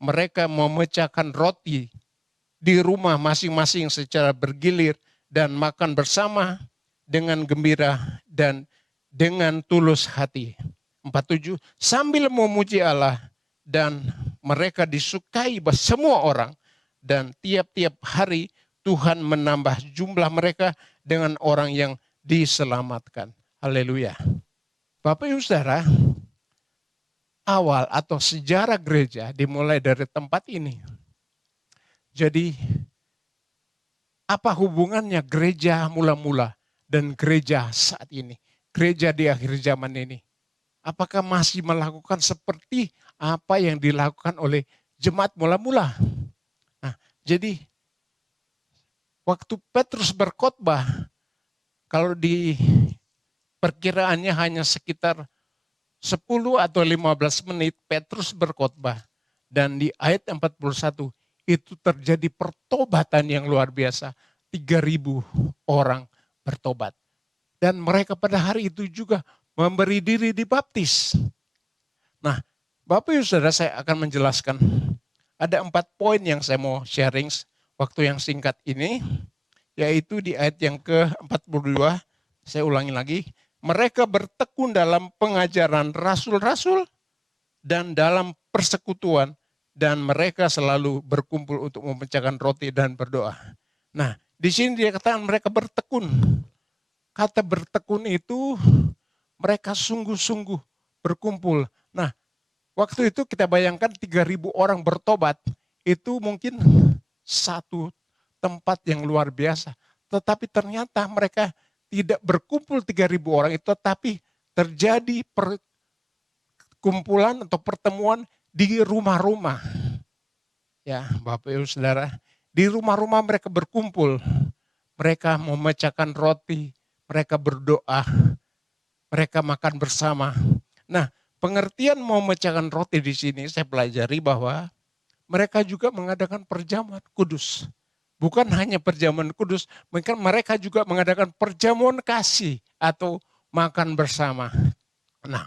Mereka memecahkan roti di rumah masing-masing secara bergilir dan makan bersama dengan gembira dan dengan tulus hati. 47. Sambil memuji Allah, dan mereka disukai semua orang, dan tiap-tiap hari Tuhan menambah jumlah mereka dengan orang yang diselamatkan. Haleluya. Bapak Ibu Saudara, awal atau sejarah gereja dimulai dari tempat ini. Jadi, apa hubungannya gereja mula-mula dan gereja saat ini? Gereja di akhir zaman ini. Apakah masih melakukan seperti apa yang dilakukan oleh jemaat mula-mula? Nah, jadi waktu Petrus berkhotbah, kalau di perkiraannya hanya sekitar 10 atau 15 menit Petrus berkhotbah. Dan di ayat 41 itu terjadi pertobatan yang luar biasa. 3.000 orang bertobat. Dan mereka pada hari itu juga memberi diri dibaptis. Nah, Bapak Ibu Saudara, saya akan menjelaskan. Ada 4 poin yang saya mau sharing waktu yang singkat ini. Yaitu di ayat yang ke-42, saya ulangi lagi. Mereka bertekun dalam pengajaran rasul-rasul dan dalam persekutuan, dan mereka selalu berkumpul untuk memecahkan roti dan berdoa. Nah, di sini dia katakan mereka bertekun. Kata bertekun itu mereka sungguh-sungguh berkumpul. Nah, waktu itu kita bayangkan 3.000 orang bertobat, itu mungkin satu tempat yang luar biasa. Tetapi ternyata mereka tidak berkumpul 3.000 orang itu, tetapi terjadi perkumpulan atau pertemuan di rumah-rumah. Ya, Bapak Ibu Saudara, di rumah-rumah mereka berkumpul. Mereka memecahkan roti, mereka berdoa, mereka makan bersama. Nah, pengertian memecahkan roti di sini saya pelajari bahwa mereka juga mengadakan perjamuan kudus. Bukan hanya perjamuan kudus, mereka juga mengadakan perjamuan kasih atau makan bersama. Nah,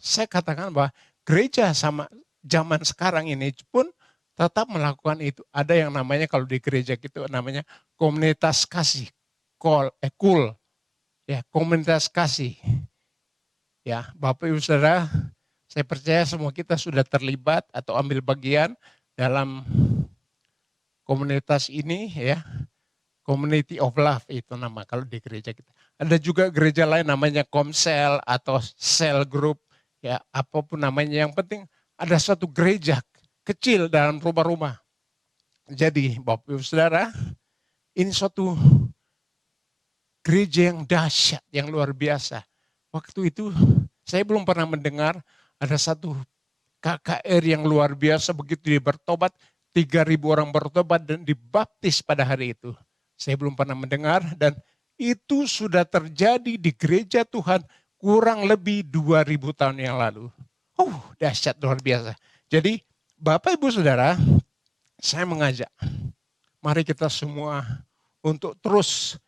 saya katakan bahwa gereja sama zaman sekarang ini pun tetap melakukan itu. Ada yang namanya kalau di gereja gitu namanya komunitas kasih, cool, ya komunitas kasih. Ya, Bapak Ibu Saudara, saya percaya semua kita sudah terlibat atau ambil bagian dalam komunitas ini, ya, Community of Love itu nama kalau di gereja kita. Ada juga gereja lain namanya Komsel atau Cell Group, ya apapun namanya. Yang penting ada satu gereja kecil dalam rumah-rumah. Jadi Bapak Ibu Saudara, ini suatu gereja yang dahsyat, yang luar biasa. Waktu itu saya belum pernah mendengar ada satu KKR yang luar biasa begitu dia bertobat. 3.000 orang bertobat dan dibaptis pada hari itu. Saya belum pernah mendengar, dan itu sudah terjadi di gereja Tuhan kurang lebih 2.000 tahun yang lalu. Dahsyat luar biasa. Jadi Bapak Ibu Saudara, saya mengajak, mari kita semua untuk terus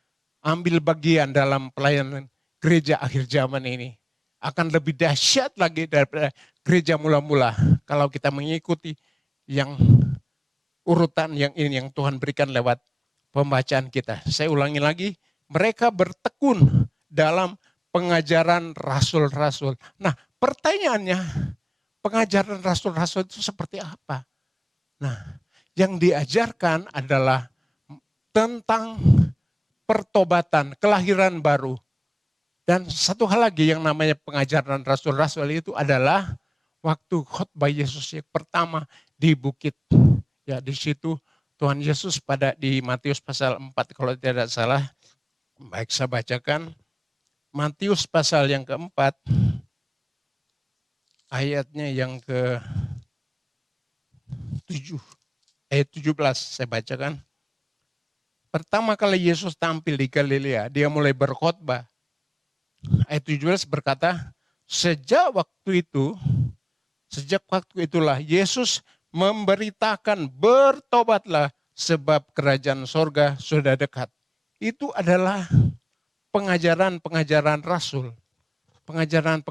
ambil bagian dalam pelayanan gereja akhir zaman ini. Akan lebih dahsyat lagi daripada gereja mula-mula kalau kita mengikuti yang urutan yang ini yang Tuhan berikan lewat pembacaan kita. Saya ulangi lagi, mereka bertekun dalam pengajaran rasul-rasul. Nah, pertanyaannya, pengajaran rasul-rasul itu seperti apa? Nah, yang diajarkan adalah tentang pertobatan, kelahiran baru. Dan satu hal lagi yang namanya pengajaran rasul-rasul itu adalah waktu khotbah Yesus yang pertama di bukit. Ya, di situ Tuhan Yesus di Matius pasal 4 kalau tidak salah. Baik, saya bacakan. Matius pasal yang keempat, ayatnya yang ke-7, ayat 17 saya bacakan. Pertama kali Yesus tampil di Galilea, dia mulai berkhotbah. Ayat 17 berkata, sejak waktu itulah Yesus memberitakan bertobatlah sebab kerajaan sorga sudah dekat. Itu adalah pengajaran rasul. Pengajaran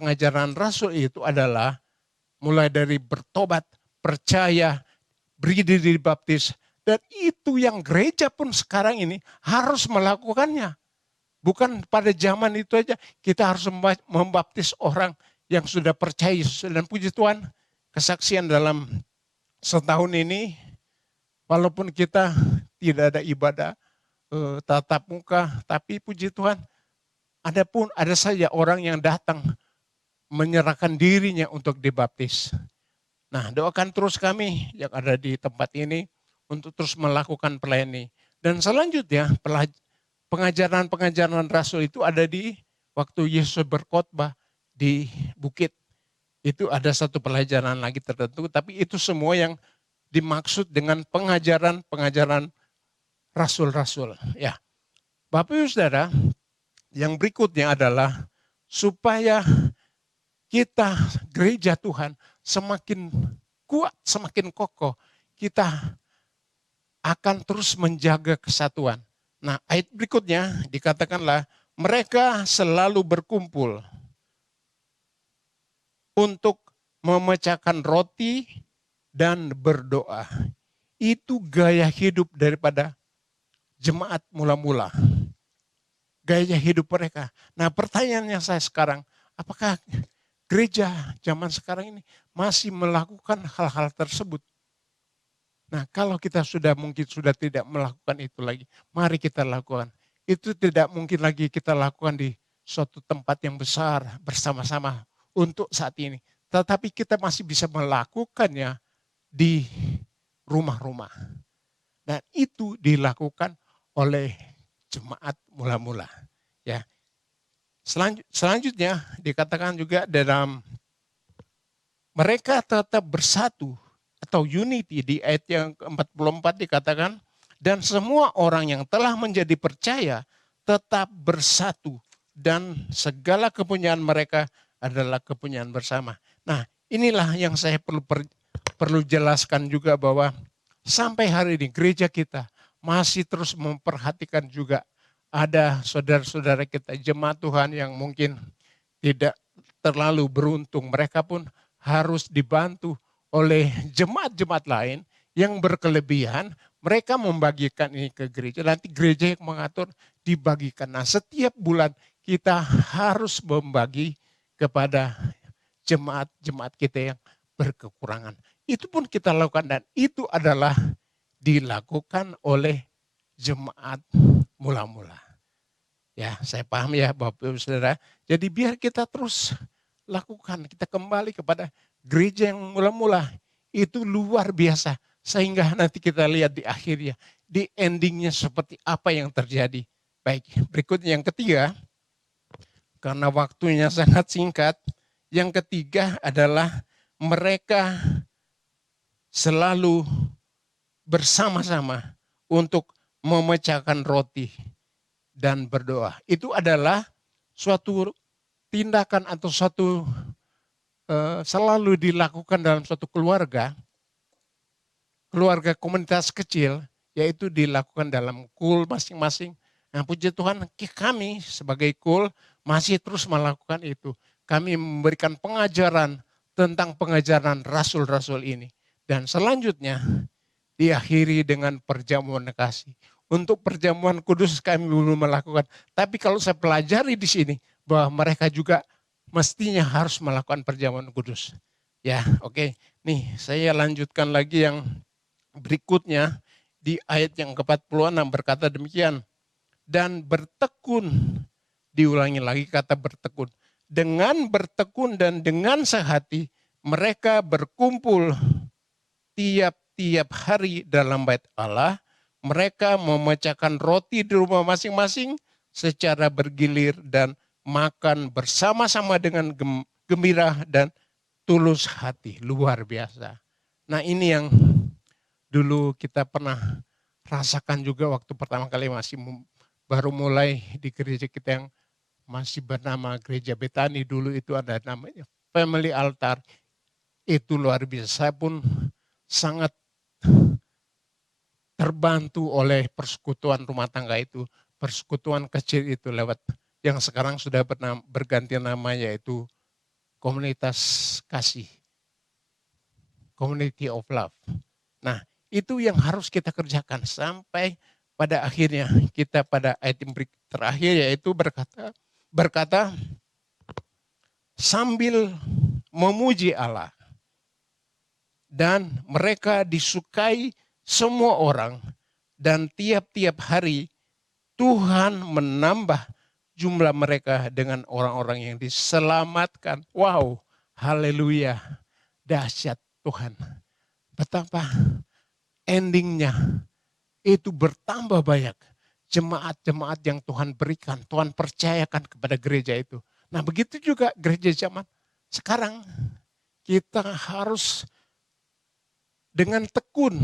rasul itu adalah mulai dari bertobat, percaya, beri diri dibaptis. Dan itu yang gereja pun sekarang ini harus melakukannya. Bukan pada zaman itu aja, kita harus membaptis orang yang sudah percaya Yesus. Dan puji Tuhan, kesaksian dalam setahun ini, walaupun kita tidak ada ibadah tatap muka, tapi puji Tuhan, ada saja orang yang datang menyerahkan dirinya untuk dibaptis. Nah, doakan terus kami yang ada di tempat ini untuk terus melakukan pelayanan. Dan selanjutnya pengajaran rasul itu ada di waktu Yesus berkhotbah di bukit. Itu ada satu pelajaran lagi tertentu, tapi itu semua yang dimaksud dengan pengajaran rasul-rasul. Ya, Bapak Ibu Saudara, yang berikutnya adalah supaya kita gereja Tuhan semakin kuat, semakin kokoh, kita akan terus menjaga kesatuan. Nah, ayat berikutnya dikatakanlah mereka selalu berkumpul untuk memecahkan roti dan berdoa. Itu gaya hidup daripada jemaat mula-mula. Gaya hidup mereka. Nah, pertanyaannya saya sekarang, apakah gereja zaman sekarang ini masih melakukan hal-hal tersebut? Nah, kalau kita mungkin sudah tidak melakukan itu lagi, mari kita lakukan. Itu tidak mungkin lagi kita lakukan di suatu tempat yang besar bersama-sama untuk saat ini. Tetapi kita masih bisa melakukannya di rumah-rumah. Dan itu dilakukan oleh jemaat mula-mula. Ya. Selanjutnya dikatakan juga dalam mereka tetap bersatu atau unity di ayat yang ke-44 dikatakan dan semua orang yang telah menjadi percaya tetap bersatu dan segala kepunyaan mereka adalah kepunyaan bersama. Nah, inilah yang saya perlu jelaskan juga bahwa sampai hari ini gereja kita masih terus memperhatikan juga ada saudara-saudara kita jemaat Tuhan yang mungkin tidak terlalu beruntung. Mereka pun harus dibantu oleh jemaat-jemaat lain yang berkelebihan. Mereka membagikan ini ke gereja. Nanti gereja yang mengatur dibagikan. Nah, setiap bulan kita harus membagi kepada jemaat-jemaat kita yang berkekurangan. Itu pun kita lakukan dan itu adalah dilakukan oleh jemaat mula-mula. Ya, saya paham ya Bapak Ibu Saudara. Jadi biar kita terus lakukan, kita kembali kepada gereja yang mula-mula. Itu luar biasa. Sehingga nanti kita lihat di akhirnya, di endingnya seperti apa yang terjadi. Baik, berikutnya yang ketiga, karena waktunya sangat singkat. Yang ketiga adalah mereka selalu bersama-sama untuk memecahkan roti dan berdoa. Itu adalah suatu tindakan atau suatu selalu dilakukan dalam suatu keluarga komunitas kecil, yaitu dilakukan dalam kul masing-masing. Nah, puji Tuhan kami sebagai kul masih terus melakukan itu. Kami memberikan pengajaran tentang pengajaran rasul-rasul ini. Dan selanjutnya diakhiri dengan perjamuan kasih. Untuk perjamuan kudus kami belum melakukan. Tapi kalau saya pelajari di sini bahwa mereka juga mestinya harus melakukan perjamuan kudus. Ya, oke. Nih, saya lanjutkan lagi yang berikutnya di ayat yang ke-46 berkata demikian. Dan bertekun Diulangi lagi kata bertekun. Dengan bertekun dan dengan sehati mereka berkumpul tiap-tiap hari dalam bait Allah. Mereka memecahkan roti di rumah masing-masing secara bergilir dan makan bersama-sama dengan gembira dan tulus hati. Luar biasa. Nah, ini yang dulu kita pernah rasakan juga waktu pertama kali baru mulai di gereja kita yang masih bernama Gereja Betani. Dulu itu ada namanya Family Altar. Itu luar biasa. Saya pun sangat terbantu oleh persekutuan rumah tangga itu. Persekutuan kecil itu lewat yang sekarang sudah berganti nama, yaitu Komunitas Kasih. Community of Love. Nah, itu yang harus kita kerjakan sampai pada akhirnya kita pada ayat yang terakhir, yaitu berkata sambil memuji Allah, dan mereka disukai semua orang, dan tiap-tiap hari Tuhan menambah jumlah mereka dengan orang-orang yang diselamatkan. Wow, haleluya, dahsyat Tuhan. Betapa endingnya itu bertambah banyak jemaat-jemaat yang Tuhan berikan, Tuhan percayakan kepada gereja itu. Nah, begitu juga gereja zaman sekarang. Kita harus dengan tekun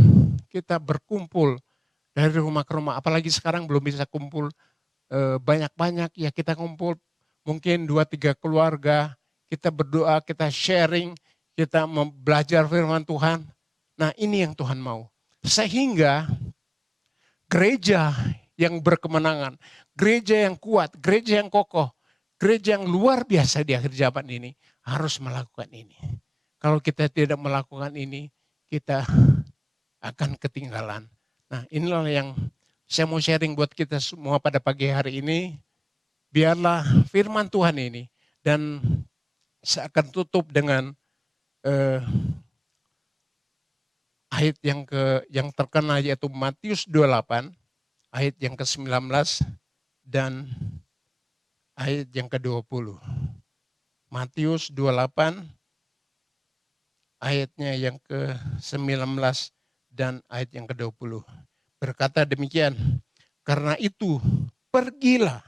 kita berkumpul dari rumah ke rumah. Apalagi sekarang belum bisa kumpul banyak-banyak, ya kita kumpul mungkin 2-3 keluarga, kita berdoa, kita sharing, kita belajar firman Tuhan. Nah, ini yang Tuhan mau. Sehingga gereja yang berkemenangan, gereja yang kuat, gereja yang kokoh, gereja yang luar biasa di akhir zaman ini harus melakukan ini. Kalau kita tidak melakukan ini, kita akan ketinggalan. Nah, inilah yang saya mau sharing buat kita semua pada pagi hari ini. Biarlah firman Tuhan ini, dan saya akan tutup dengan ayat yang terkenal, yaitu Matius 28 ayat yang ke-19 dan ayat yang ke-20. Matius 28 ayatnya yang ke-19 dan ayat yang ke-20. Berkata demikian, karena itu pergilah,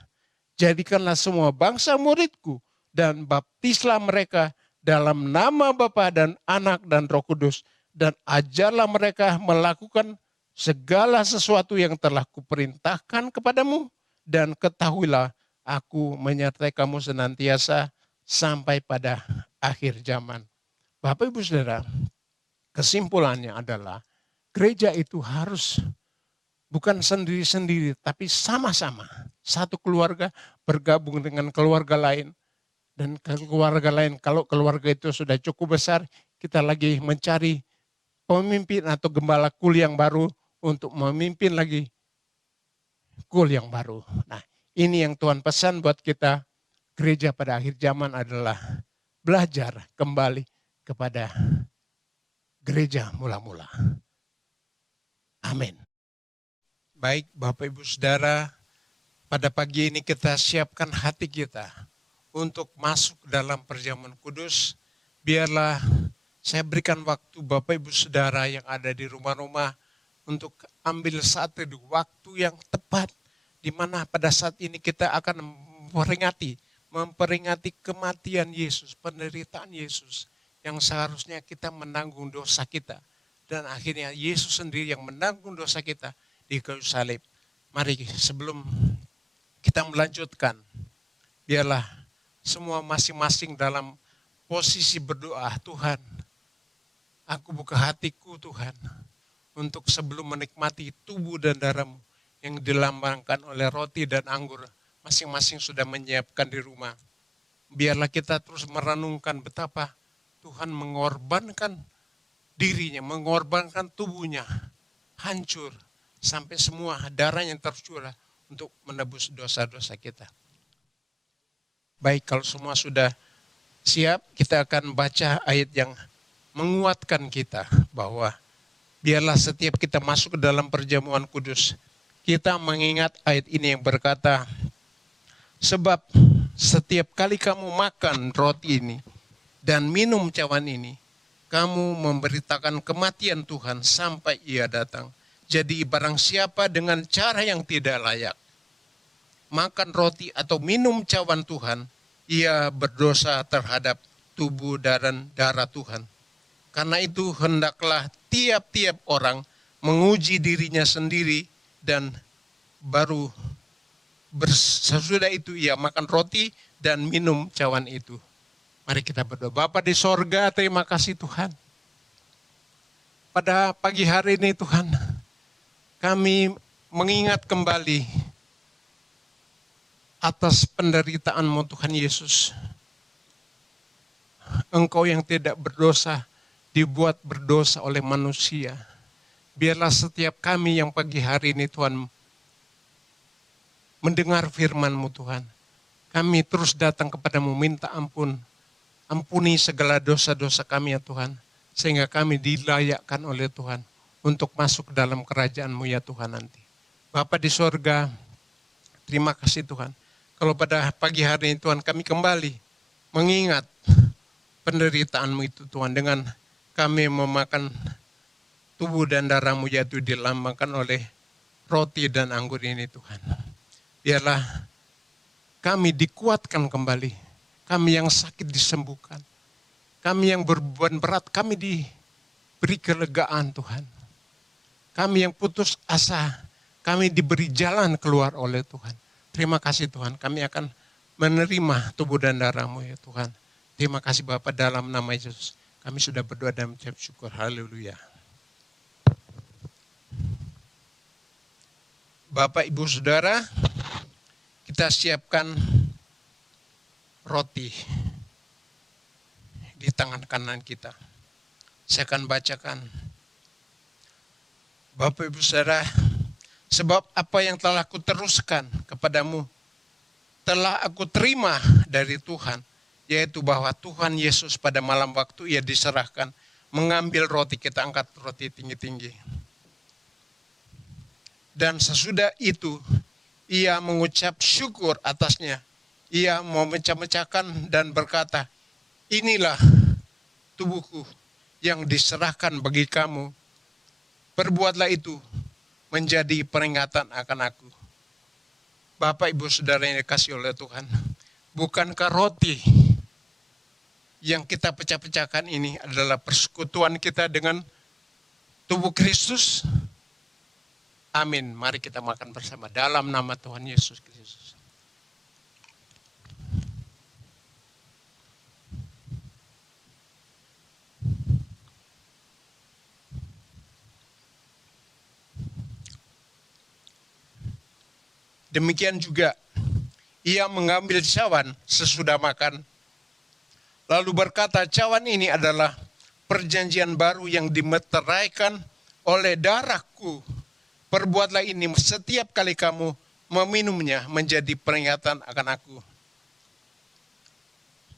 jadikanlah semua bangsa muridku dan baptislah mereka dalam nama Bapa dan Anak dan Roh Kudus, dan ajarlah mereka melakukan segala sesuatu yang telah kuperintahkan kepadamu, dan ketahuilah aku menyertai kamu senantiasa sampai pada akhir zaman. Bapak Ibu Saudara, kesimpulannya adalah gereja itu harus bukan sendiri-sendiri, tapi sama-sama. Satu keluarga bergabung dengan keluarga lain, dan keluarga lain, kalau keluarga itu sudah cukup besar, kita lagi mencari pemimpin atau gembala kul yang baru untuk memimpin lagi kul yang baru. Nah, ini yang Tuhan pesan buat kita. Gereja pada akhir zaman adalah belajar kembali kepada gereja mula-mula. Amin. Baik Bapak Ibu Saudara, pada pagi ini kita siapkan hati kita untuk masuk dalam perjamuan kudus. Biarlah saya berikan waktu Bapak Ibu Saudara yang ada di rumah-rumah untuk ambil saat teduh, waktu yang tepat di mana pada saat ini kita akan memperingati kematian Yesus, penderitaan Yesus yang seharusnya kita menanggung dosa kita, dan akhirnya Yesus sendiri yang menanggung dosa kita di kayu salib. Mari sebelum kita melanjutkan, biarlah semua masing-masing dalam posisi berdoa. Tuhan, aku buka hatiku Tuhan, untuk sebelum menikmati tubuh dan darah-Mu yang dilambangkan oleh roti dan anggur, masing-masing sudah menyiapkan di rumah. Biarlah kita terus merenungkan betapa Tuhan mengorbankan dirinya, mengorbankan tubuhnya, hancur, sampai semua darah yang tercurah untuk menebus dosa-dosa kita. Baik, kalau semua sudah siap, kita akan baca ayat yang menguatkan kita bahwa biarlah setiap kita masuk ke dalam perjamuan kudus, kita mengingat ayat ini yang berkata, Sebab setiap kali kamu makan roti ini dan minum cawan ini, kamu memberitakan kematian Tuhan sampai Ia datang. Jadi barang siapa dengan cara yang tidak layak makan roti atau minum cawan Tuhan, ia berdosa terhadap tubuh dan darah Tuhan. Karena itu hendaklah tiap-tiap orang menguji dirinya sendiri dan baru sesudah itu ia makan roti dan minum cawan itu. Mari kita berdoa. Bapa di sorga, terima kasih Tuhan. Pada pagi hari ini Tuhan, kami mengingat kembali atas penderitaan-Mu Tuhan Yesus. Engkau yang tidak berdosa dibuat berdosa oleh manusia. Biarlah setiap kami yang pagi hari ini Tuhan mendengar firman-Mu Tuhan. Kami terus datang kepadamu minta ampun. Ampuni segala dosa-dosa kami ya Tuhan. Sehingga kami dilayakkan oleh Tuhan untuk masuk dalam kerajaan-Mu ya Tuhan nanti. Bapa di sorga, terima kasih Tuhan. Kalau pada pagi hari ini Tuhan kami kembali mengingat penderitaan-Mu itu Tuhan. Dengan kami memakan tubuh dan darah-Mu yaitu dilambangkan oleh roti dan anggur ini Tuhan. Biarlah kami dikuatkan kembali. Kami yang sakit disembuhkan. Kami yang berbeban berat kami diberi kelegaan Tuhan. Kami yang putus asa kami diberi jalan keluar oleh Tuhan. Terima kasih Tuhan, kami akan menerima tubuh dan darah-Mu ya Tuhan. Terima kasih Bapa dalam nama Yesus. Kami sudah berdoa dan mengucap syukur. Haleluya. Bapak, Ibu, Saudara, kita siapkan roti di tangan kanan kita. Saya akan bacakan. Bapak, Ibu, Saudara, sebab apa yang telah aku teruskan kepadamu, telah aku terima dari Tuhan, yaitu bahwa Tuhan Yesus pada malam waktu Ia diserahkan, mengambil roti, kita angkat roti tinggi-tinggi. Dan sesudah itu, Ia mengucap syukur atasnya. Ia memecah-mecahkan dan berkata, inilah tubuhku yang diserahkan bagi kamu. Perbuatlah itu menjadi peringatan akan aku. Bapak, Ibu, Saudara yang dikasihi oleh Tuhan, bukankah roti yang kita pecah-pecahkan ini adalah persekutuan kita dengan tubuh Kristus? Amin. Mari kita makan bersama dalam nama Tuhan Yesus Kristus. Demikian juga Ia mengambil cawan sesudah makan, lalu berkata, cawan ini adalah perjanjian baru yang dimeteraikan oleh darahku. Perbuatlah ini setiap kali kamu meminumnya menjadi peringatan akan aku.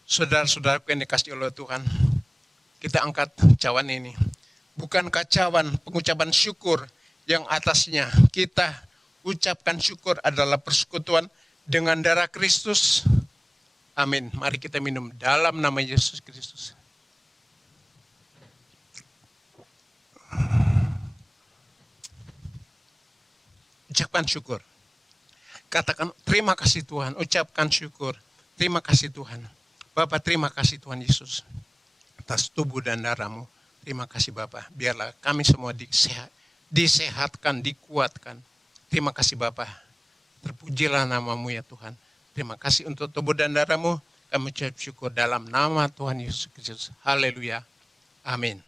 Saudara-saudaraku yang dikasihi oleh Tuhan, kita angkat cawan ini. Bukankah cawan pengucapan syukur yang atasnya kita ucapkan syukur adalah persekutuan dengan darah Kristus? Amin. Mari kita minum dalam nama Yesus Kristus. Ucapkan syukur. Katakan terima kasih Tuhan. Ucapkan syukur. Terima kasih Tuhan. Bapa, terima kasih Tuhan Yesus atas tubuh dan darah-Mu. Terima kasih Bapa. Biarlah kami semua disehatkan, dikuatkan. Terima kasih Bapa. Terpujilah nama-Mu ya Tuhan. Terima kasih untuk tubuh dan darah-Mu. Kami ucap syukur dalam nama Tuhan Yesus Kristus. Haleluya. Amin.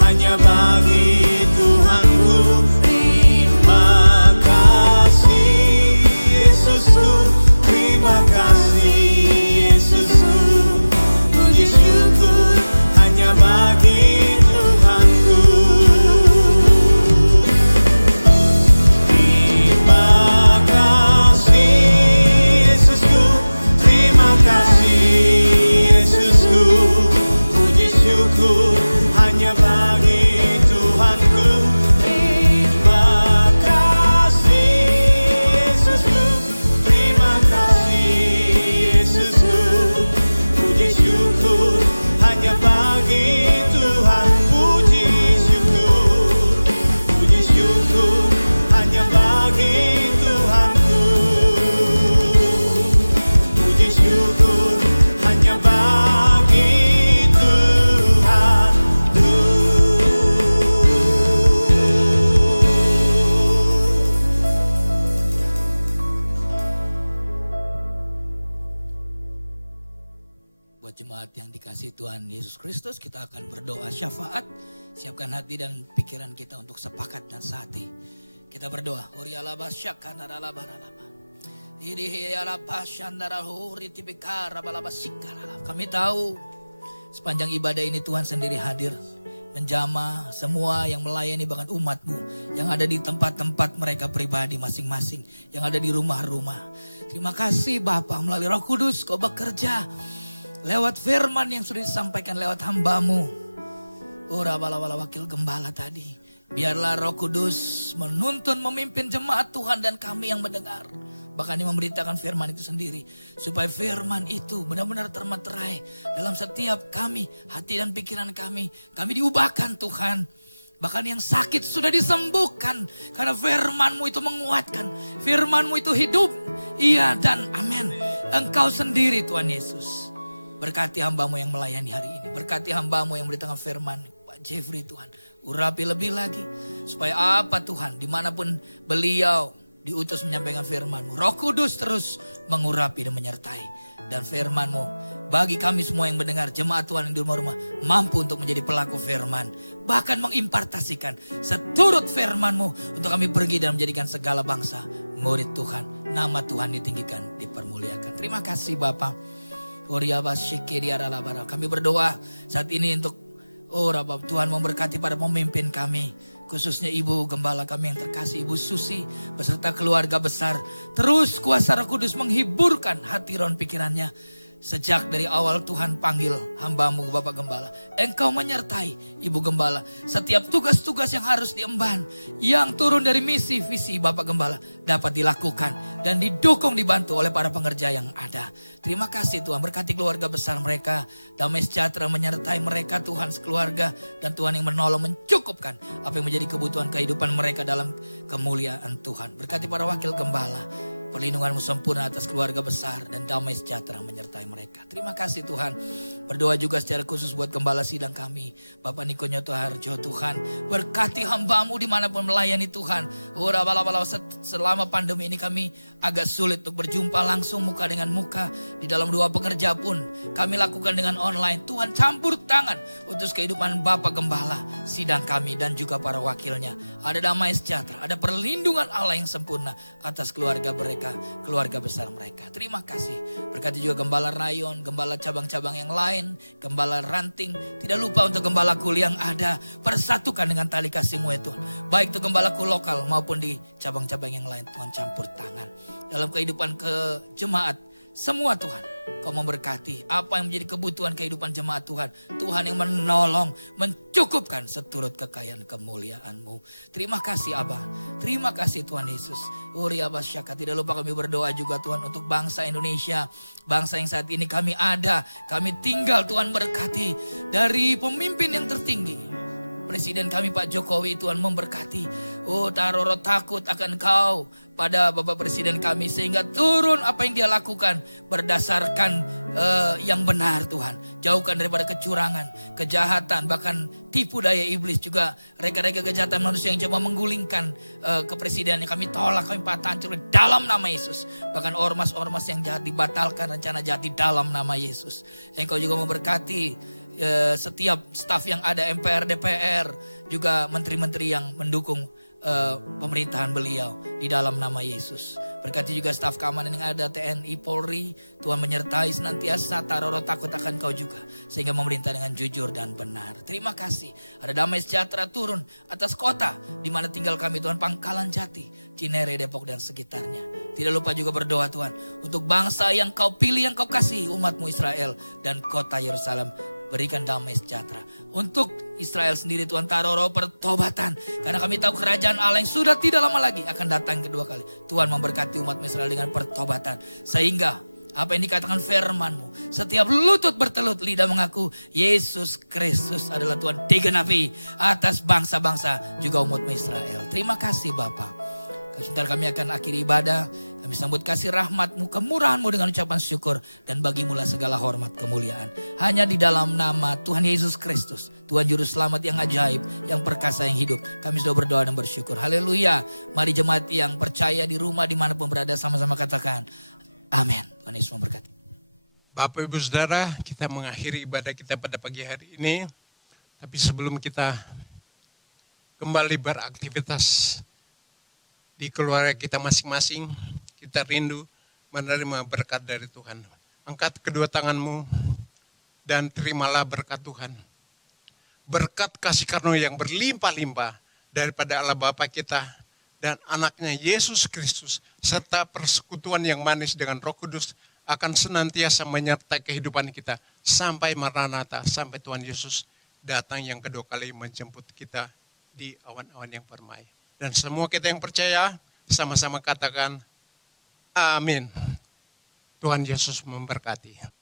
Hanya buat jemaat yang dikasih Tuhan Yesus Kristus, kita akan berdoa syafaat. Siapkan hati dan pikiran kita untuk sepakat dan sehati. Kita berdoa. Kami tahu sepanjang ibadah ini Tuhan sendiri hadir, menjamah semua yang melayani bahkan umat-Mu yang ada di tempat-tempat mereka pribadi masing-masing, yang ada di rumah-rumah. Terima kasih Bapa, melalui Roh Kudus Kau bekerja lewat firman yang sudah disampaikan lewat hamba-Mu. Bala wakil gembala tadi. Biarlah Roh Kudus menuntun, memimpin jemaat Tuhan dan kami yang mendengar. Bahkan yang memberitakan firman itu sendiri. Supaya firman itu benar-benar termaterai dalam setiap kami, hati dan pikiran kami. Kami diubahkan Tuhan. Bahkan yang sakit sudah disembuhkan. Karena firman-Mu itu menguatkan. Firman-Mu itu hidup. Iya dan amin. Engkau sendiri Tuhan Yesus. Berkati hamba-Mu yang melayani hari ini. Berkati hamba-Mu yang memberitakan firman. Pak Jeffrey Tuhan. Urapi lebih lagi. Supaya apa Tuhan, dimanapun beliau diutus menyampaikan firman-Mu, Roh Kudus terus mengurapi dan menyertai. Dan firman-Mu bagi kami semua yang mendengar, jemaat Tuhan yang di rumah-rumah, mampu untuk menjadi pelaku firman. Bahkan mengimpartasikan seturut firman-Mu untuk kami pergi dan menjadikan segala bangsa murid Tuhan. Nama Tuhan ditinggikan, dipermuliakan. Terima kasih Bapa. Kami berdoa saat ini untuk Tuhan memberkati para pemimpin kami. Khususnya Ibu Gembala kami yang terkasih, Ibu Susi beserta keluarga besar. Terus kuasa Roh Kudus menghiburkan hati ron pikirannya. Sejak dari awal Tuhan panggil hamba-Mu Bapak Gembala. Engkau menyertai Ibu Gembala. Setiap tugas-tugas yang harus diemban, yang turun dari misi visi Bapak Gembala dapat dilakukan. Dan didukung, dibantu oleh para pengerja yang ada. Terima kasih Tuhan, berkati keluarga besar mereka. Damai sejahtera menyertai mereka Tuhan sekeluarga. Dan Tuhan yang menolong mencukupkan apa yang menjadi kebutuhan kehidupan mereka dalam kemuliaan Tuhan. Berkati para wakil gembala. Perlindungan-Mu sempurna atas keluarga besar dan damai sejahtera menyertai mereka. Terima kasih Tuhan. Berdoa juga secara khusus buat gembala sidang kami, Bapak Niko Nyoto Harjo Tuhan. Berkati hamba-Mu dimanapun melayani Tuhan. Selama pandemi ini kami agak sulit untuk berjumpa langsung muka dengan muka. Di dalam dua pekerja pun kami lakukan dengan online. Tuhan campur tangan untuk kehidupan Bapak Gembala, sidang kami dan juga para wakilnya. Ada damai sejahtera, ada perlindungan Allah yang sempurna atas keluarga mereka, keluarga besar mereka. Terima kasih. Berkati juga Gembala Rayon, Gembala cabang-cabang yang lain, Gembala Ranting. Tidak lupa untuk Gembalaku yang ada. Persatukan dengan tali kasih-Mu ya Tuhan. Baik itu Gembalaku lokal maupun di cabang-cabang yang lain. Tuhan campur tangan. Dalam kehidupan jemaat semua Tuhan. Kau memberkati apa yang menjadi kebutuhan kehidupan jemaat Tuhan. Tuhan yang menolong, mencukupkan seturut kekayaan kemuliaan-Mu. Terima kasih Abah. Terima kasih Tuhan Yesus. Uri Abah Syaka. Tidak lupa kami berdoa juga Tuhan untuk bangsa Indonesia. Bangsa yang saat ini kami ada. Kami tinggal Tuhan berkati. Dari pemimpin yang tertinggi. Presiden kami Pak Jokowi Tuhan memberkati. Taruh roh takut akan Kau pada Bapak Presiden kami. Sehingga turun apa yang Dia lakukan berdasarkan yang benar Tuhan. Jauhkan daripada kecurangan, kejahatan, bahkan tipu daya iblis. Juga reka-reka kejahatan manusia yang coba menggulingkan kepresidenan. Kami tolak, kami patah hancur dalam nama Yesus. Bahkan ormas-ormas yang jahat dibatalkan, rencana jahat di dalam nama Yesus. Engkau juga memberkati setiap staf yang ada, MPR, DPR, juga menteri-menteri yang mendukung pemerintahan beliau di dalam nama Yesus. Berkati juga staf keamanan yang ada, TNI, Polri. Tuhan menyertai senantiasa, taruh roh takut akan Kau juga. Sehingga memerintah dengan jujur dan benar. Terima kasih. Ada damai sejahtera turun atas kota di mana tinggal kami Tuhan, Pangkalan Jati, Cinere, Depok dan sekitarnya. Tidak lupa juga berdoa Tuhan untuk bangsa yang Kau pilih, yang Kau kasih, umat-Mu Israel dan kota Yerusalem. Berikan damai sejahtera. Untuk Israel sendiri Tuhan, taruh roh pertobatan. Karena kami tahu kerajaan Allah yang sudah tidak lama lagi akan datang kedua kali. Tuhan memberkati umat Israel dengan pertobatan. Sehingga apa yang dikatakan firman-Mu, setiap lutut bertelut, lidah mengaku Yesus Kristus adalah Tuhan, digenapi atas bangsa-bangsa juga umat Israel. Terima kasih Bapa. Sebentar kami akan akhiri ibadah. Kami sambut kasih rahmat-Mu, kemurahan-Mu dengan ucapan syukur. Dan bagi-Mu lah segala hormat kemuliaan. Hanya di dalam nama Tuhan Yesus Kristus, Tuhan Juru Selamat yang ajaib, yang perkasa, yang hidup. Kami sudah berdoa dan bersyukur. Haleluya. Mari jemaat yang percaya di rumah dimanapun berada sama-sama katakan amin. Tuhan Yesus memberkati. Bapak Ibu Saudara, kita mengakhiri ibadah kita pada pagi hari ini. Tapi sebelum kita kembali beraktivitas di keluarga kita masing-masing, kita rindu menerima berkat dari Tuhan. Angkat kedua tanganmu dan terimalah berkat Tuhan. Berkat kasih karunia yang berlimpah-limpah daripada Allah Bapa kita dan anaknya Yesus Kristus, serta persekutuan yang manis dengan Roh Kudus akan senantiasa menyertai kehidupan kita sampai Maranatha, sampai Tuhan Yesus datang yang kedua kali menjemput kita di awan-awan yang permai. Dan semua kita yang percaya sama-sama katakan amin. Tuhan Yesus memberkati.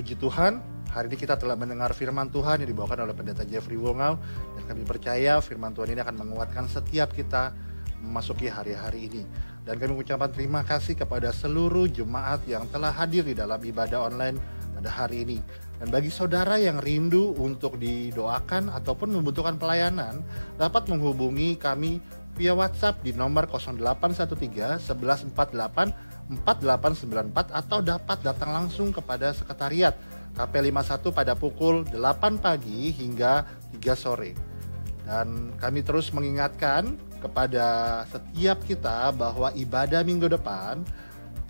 Puji Tuhan, hari ini kita telah mendengar firman Tuhan yang dibawakan oleh Pendeta Jeffrey Wongau, dan kami percaya firman Tuhan ini akan menguatkan setiap kita memasuki hari-hari ini. Dan kami mengucapkan terima kasih kepada seluruh jemaat yang telah hadir di dalam ibadah online pada hari ini. Dan bagi saudara yang rindu untuk didoakan ataupun membutuhkan pelayanan, dapat menghubungi kami via WhatsApp di nomor 0813 1148 4894 atau dapat datang langsung kepada sekretariat KP51 pada pukul 8 pagi hingga 3 sore. Dan kami terus mengingatkan kepada setiap kita bahwa ibadah minggu depan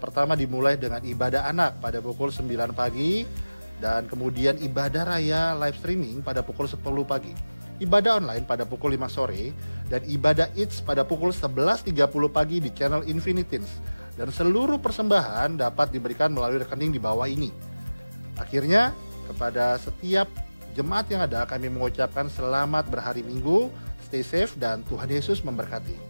pertama dimulai dengan ibadah anak pada pukul 9 pagi dan kemudian ibadah raya live streaming pada pukul 10 pagi. Ibadah online pada pukul 5 sore dan ibadah Eats pada pukul 11.30 pagi di channel Infinitins. Dan seluruh persembahan dapat diberikan melalui rekening di bawah ini. Akhirnya, kepada setiap jemaat yang ada, kami mengucapkan selamat berhari Minggu, stay safe, dan Tuhan Yesus memberkati.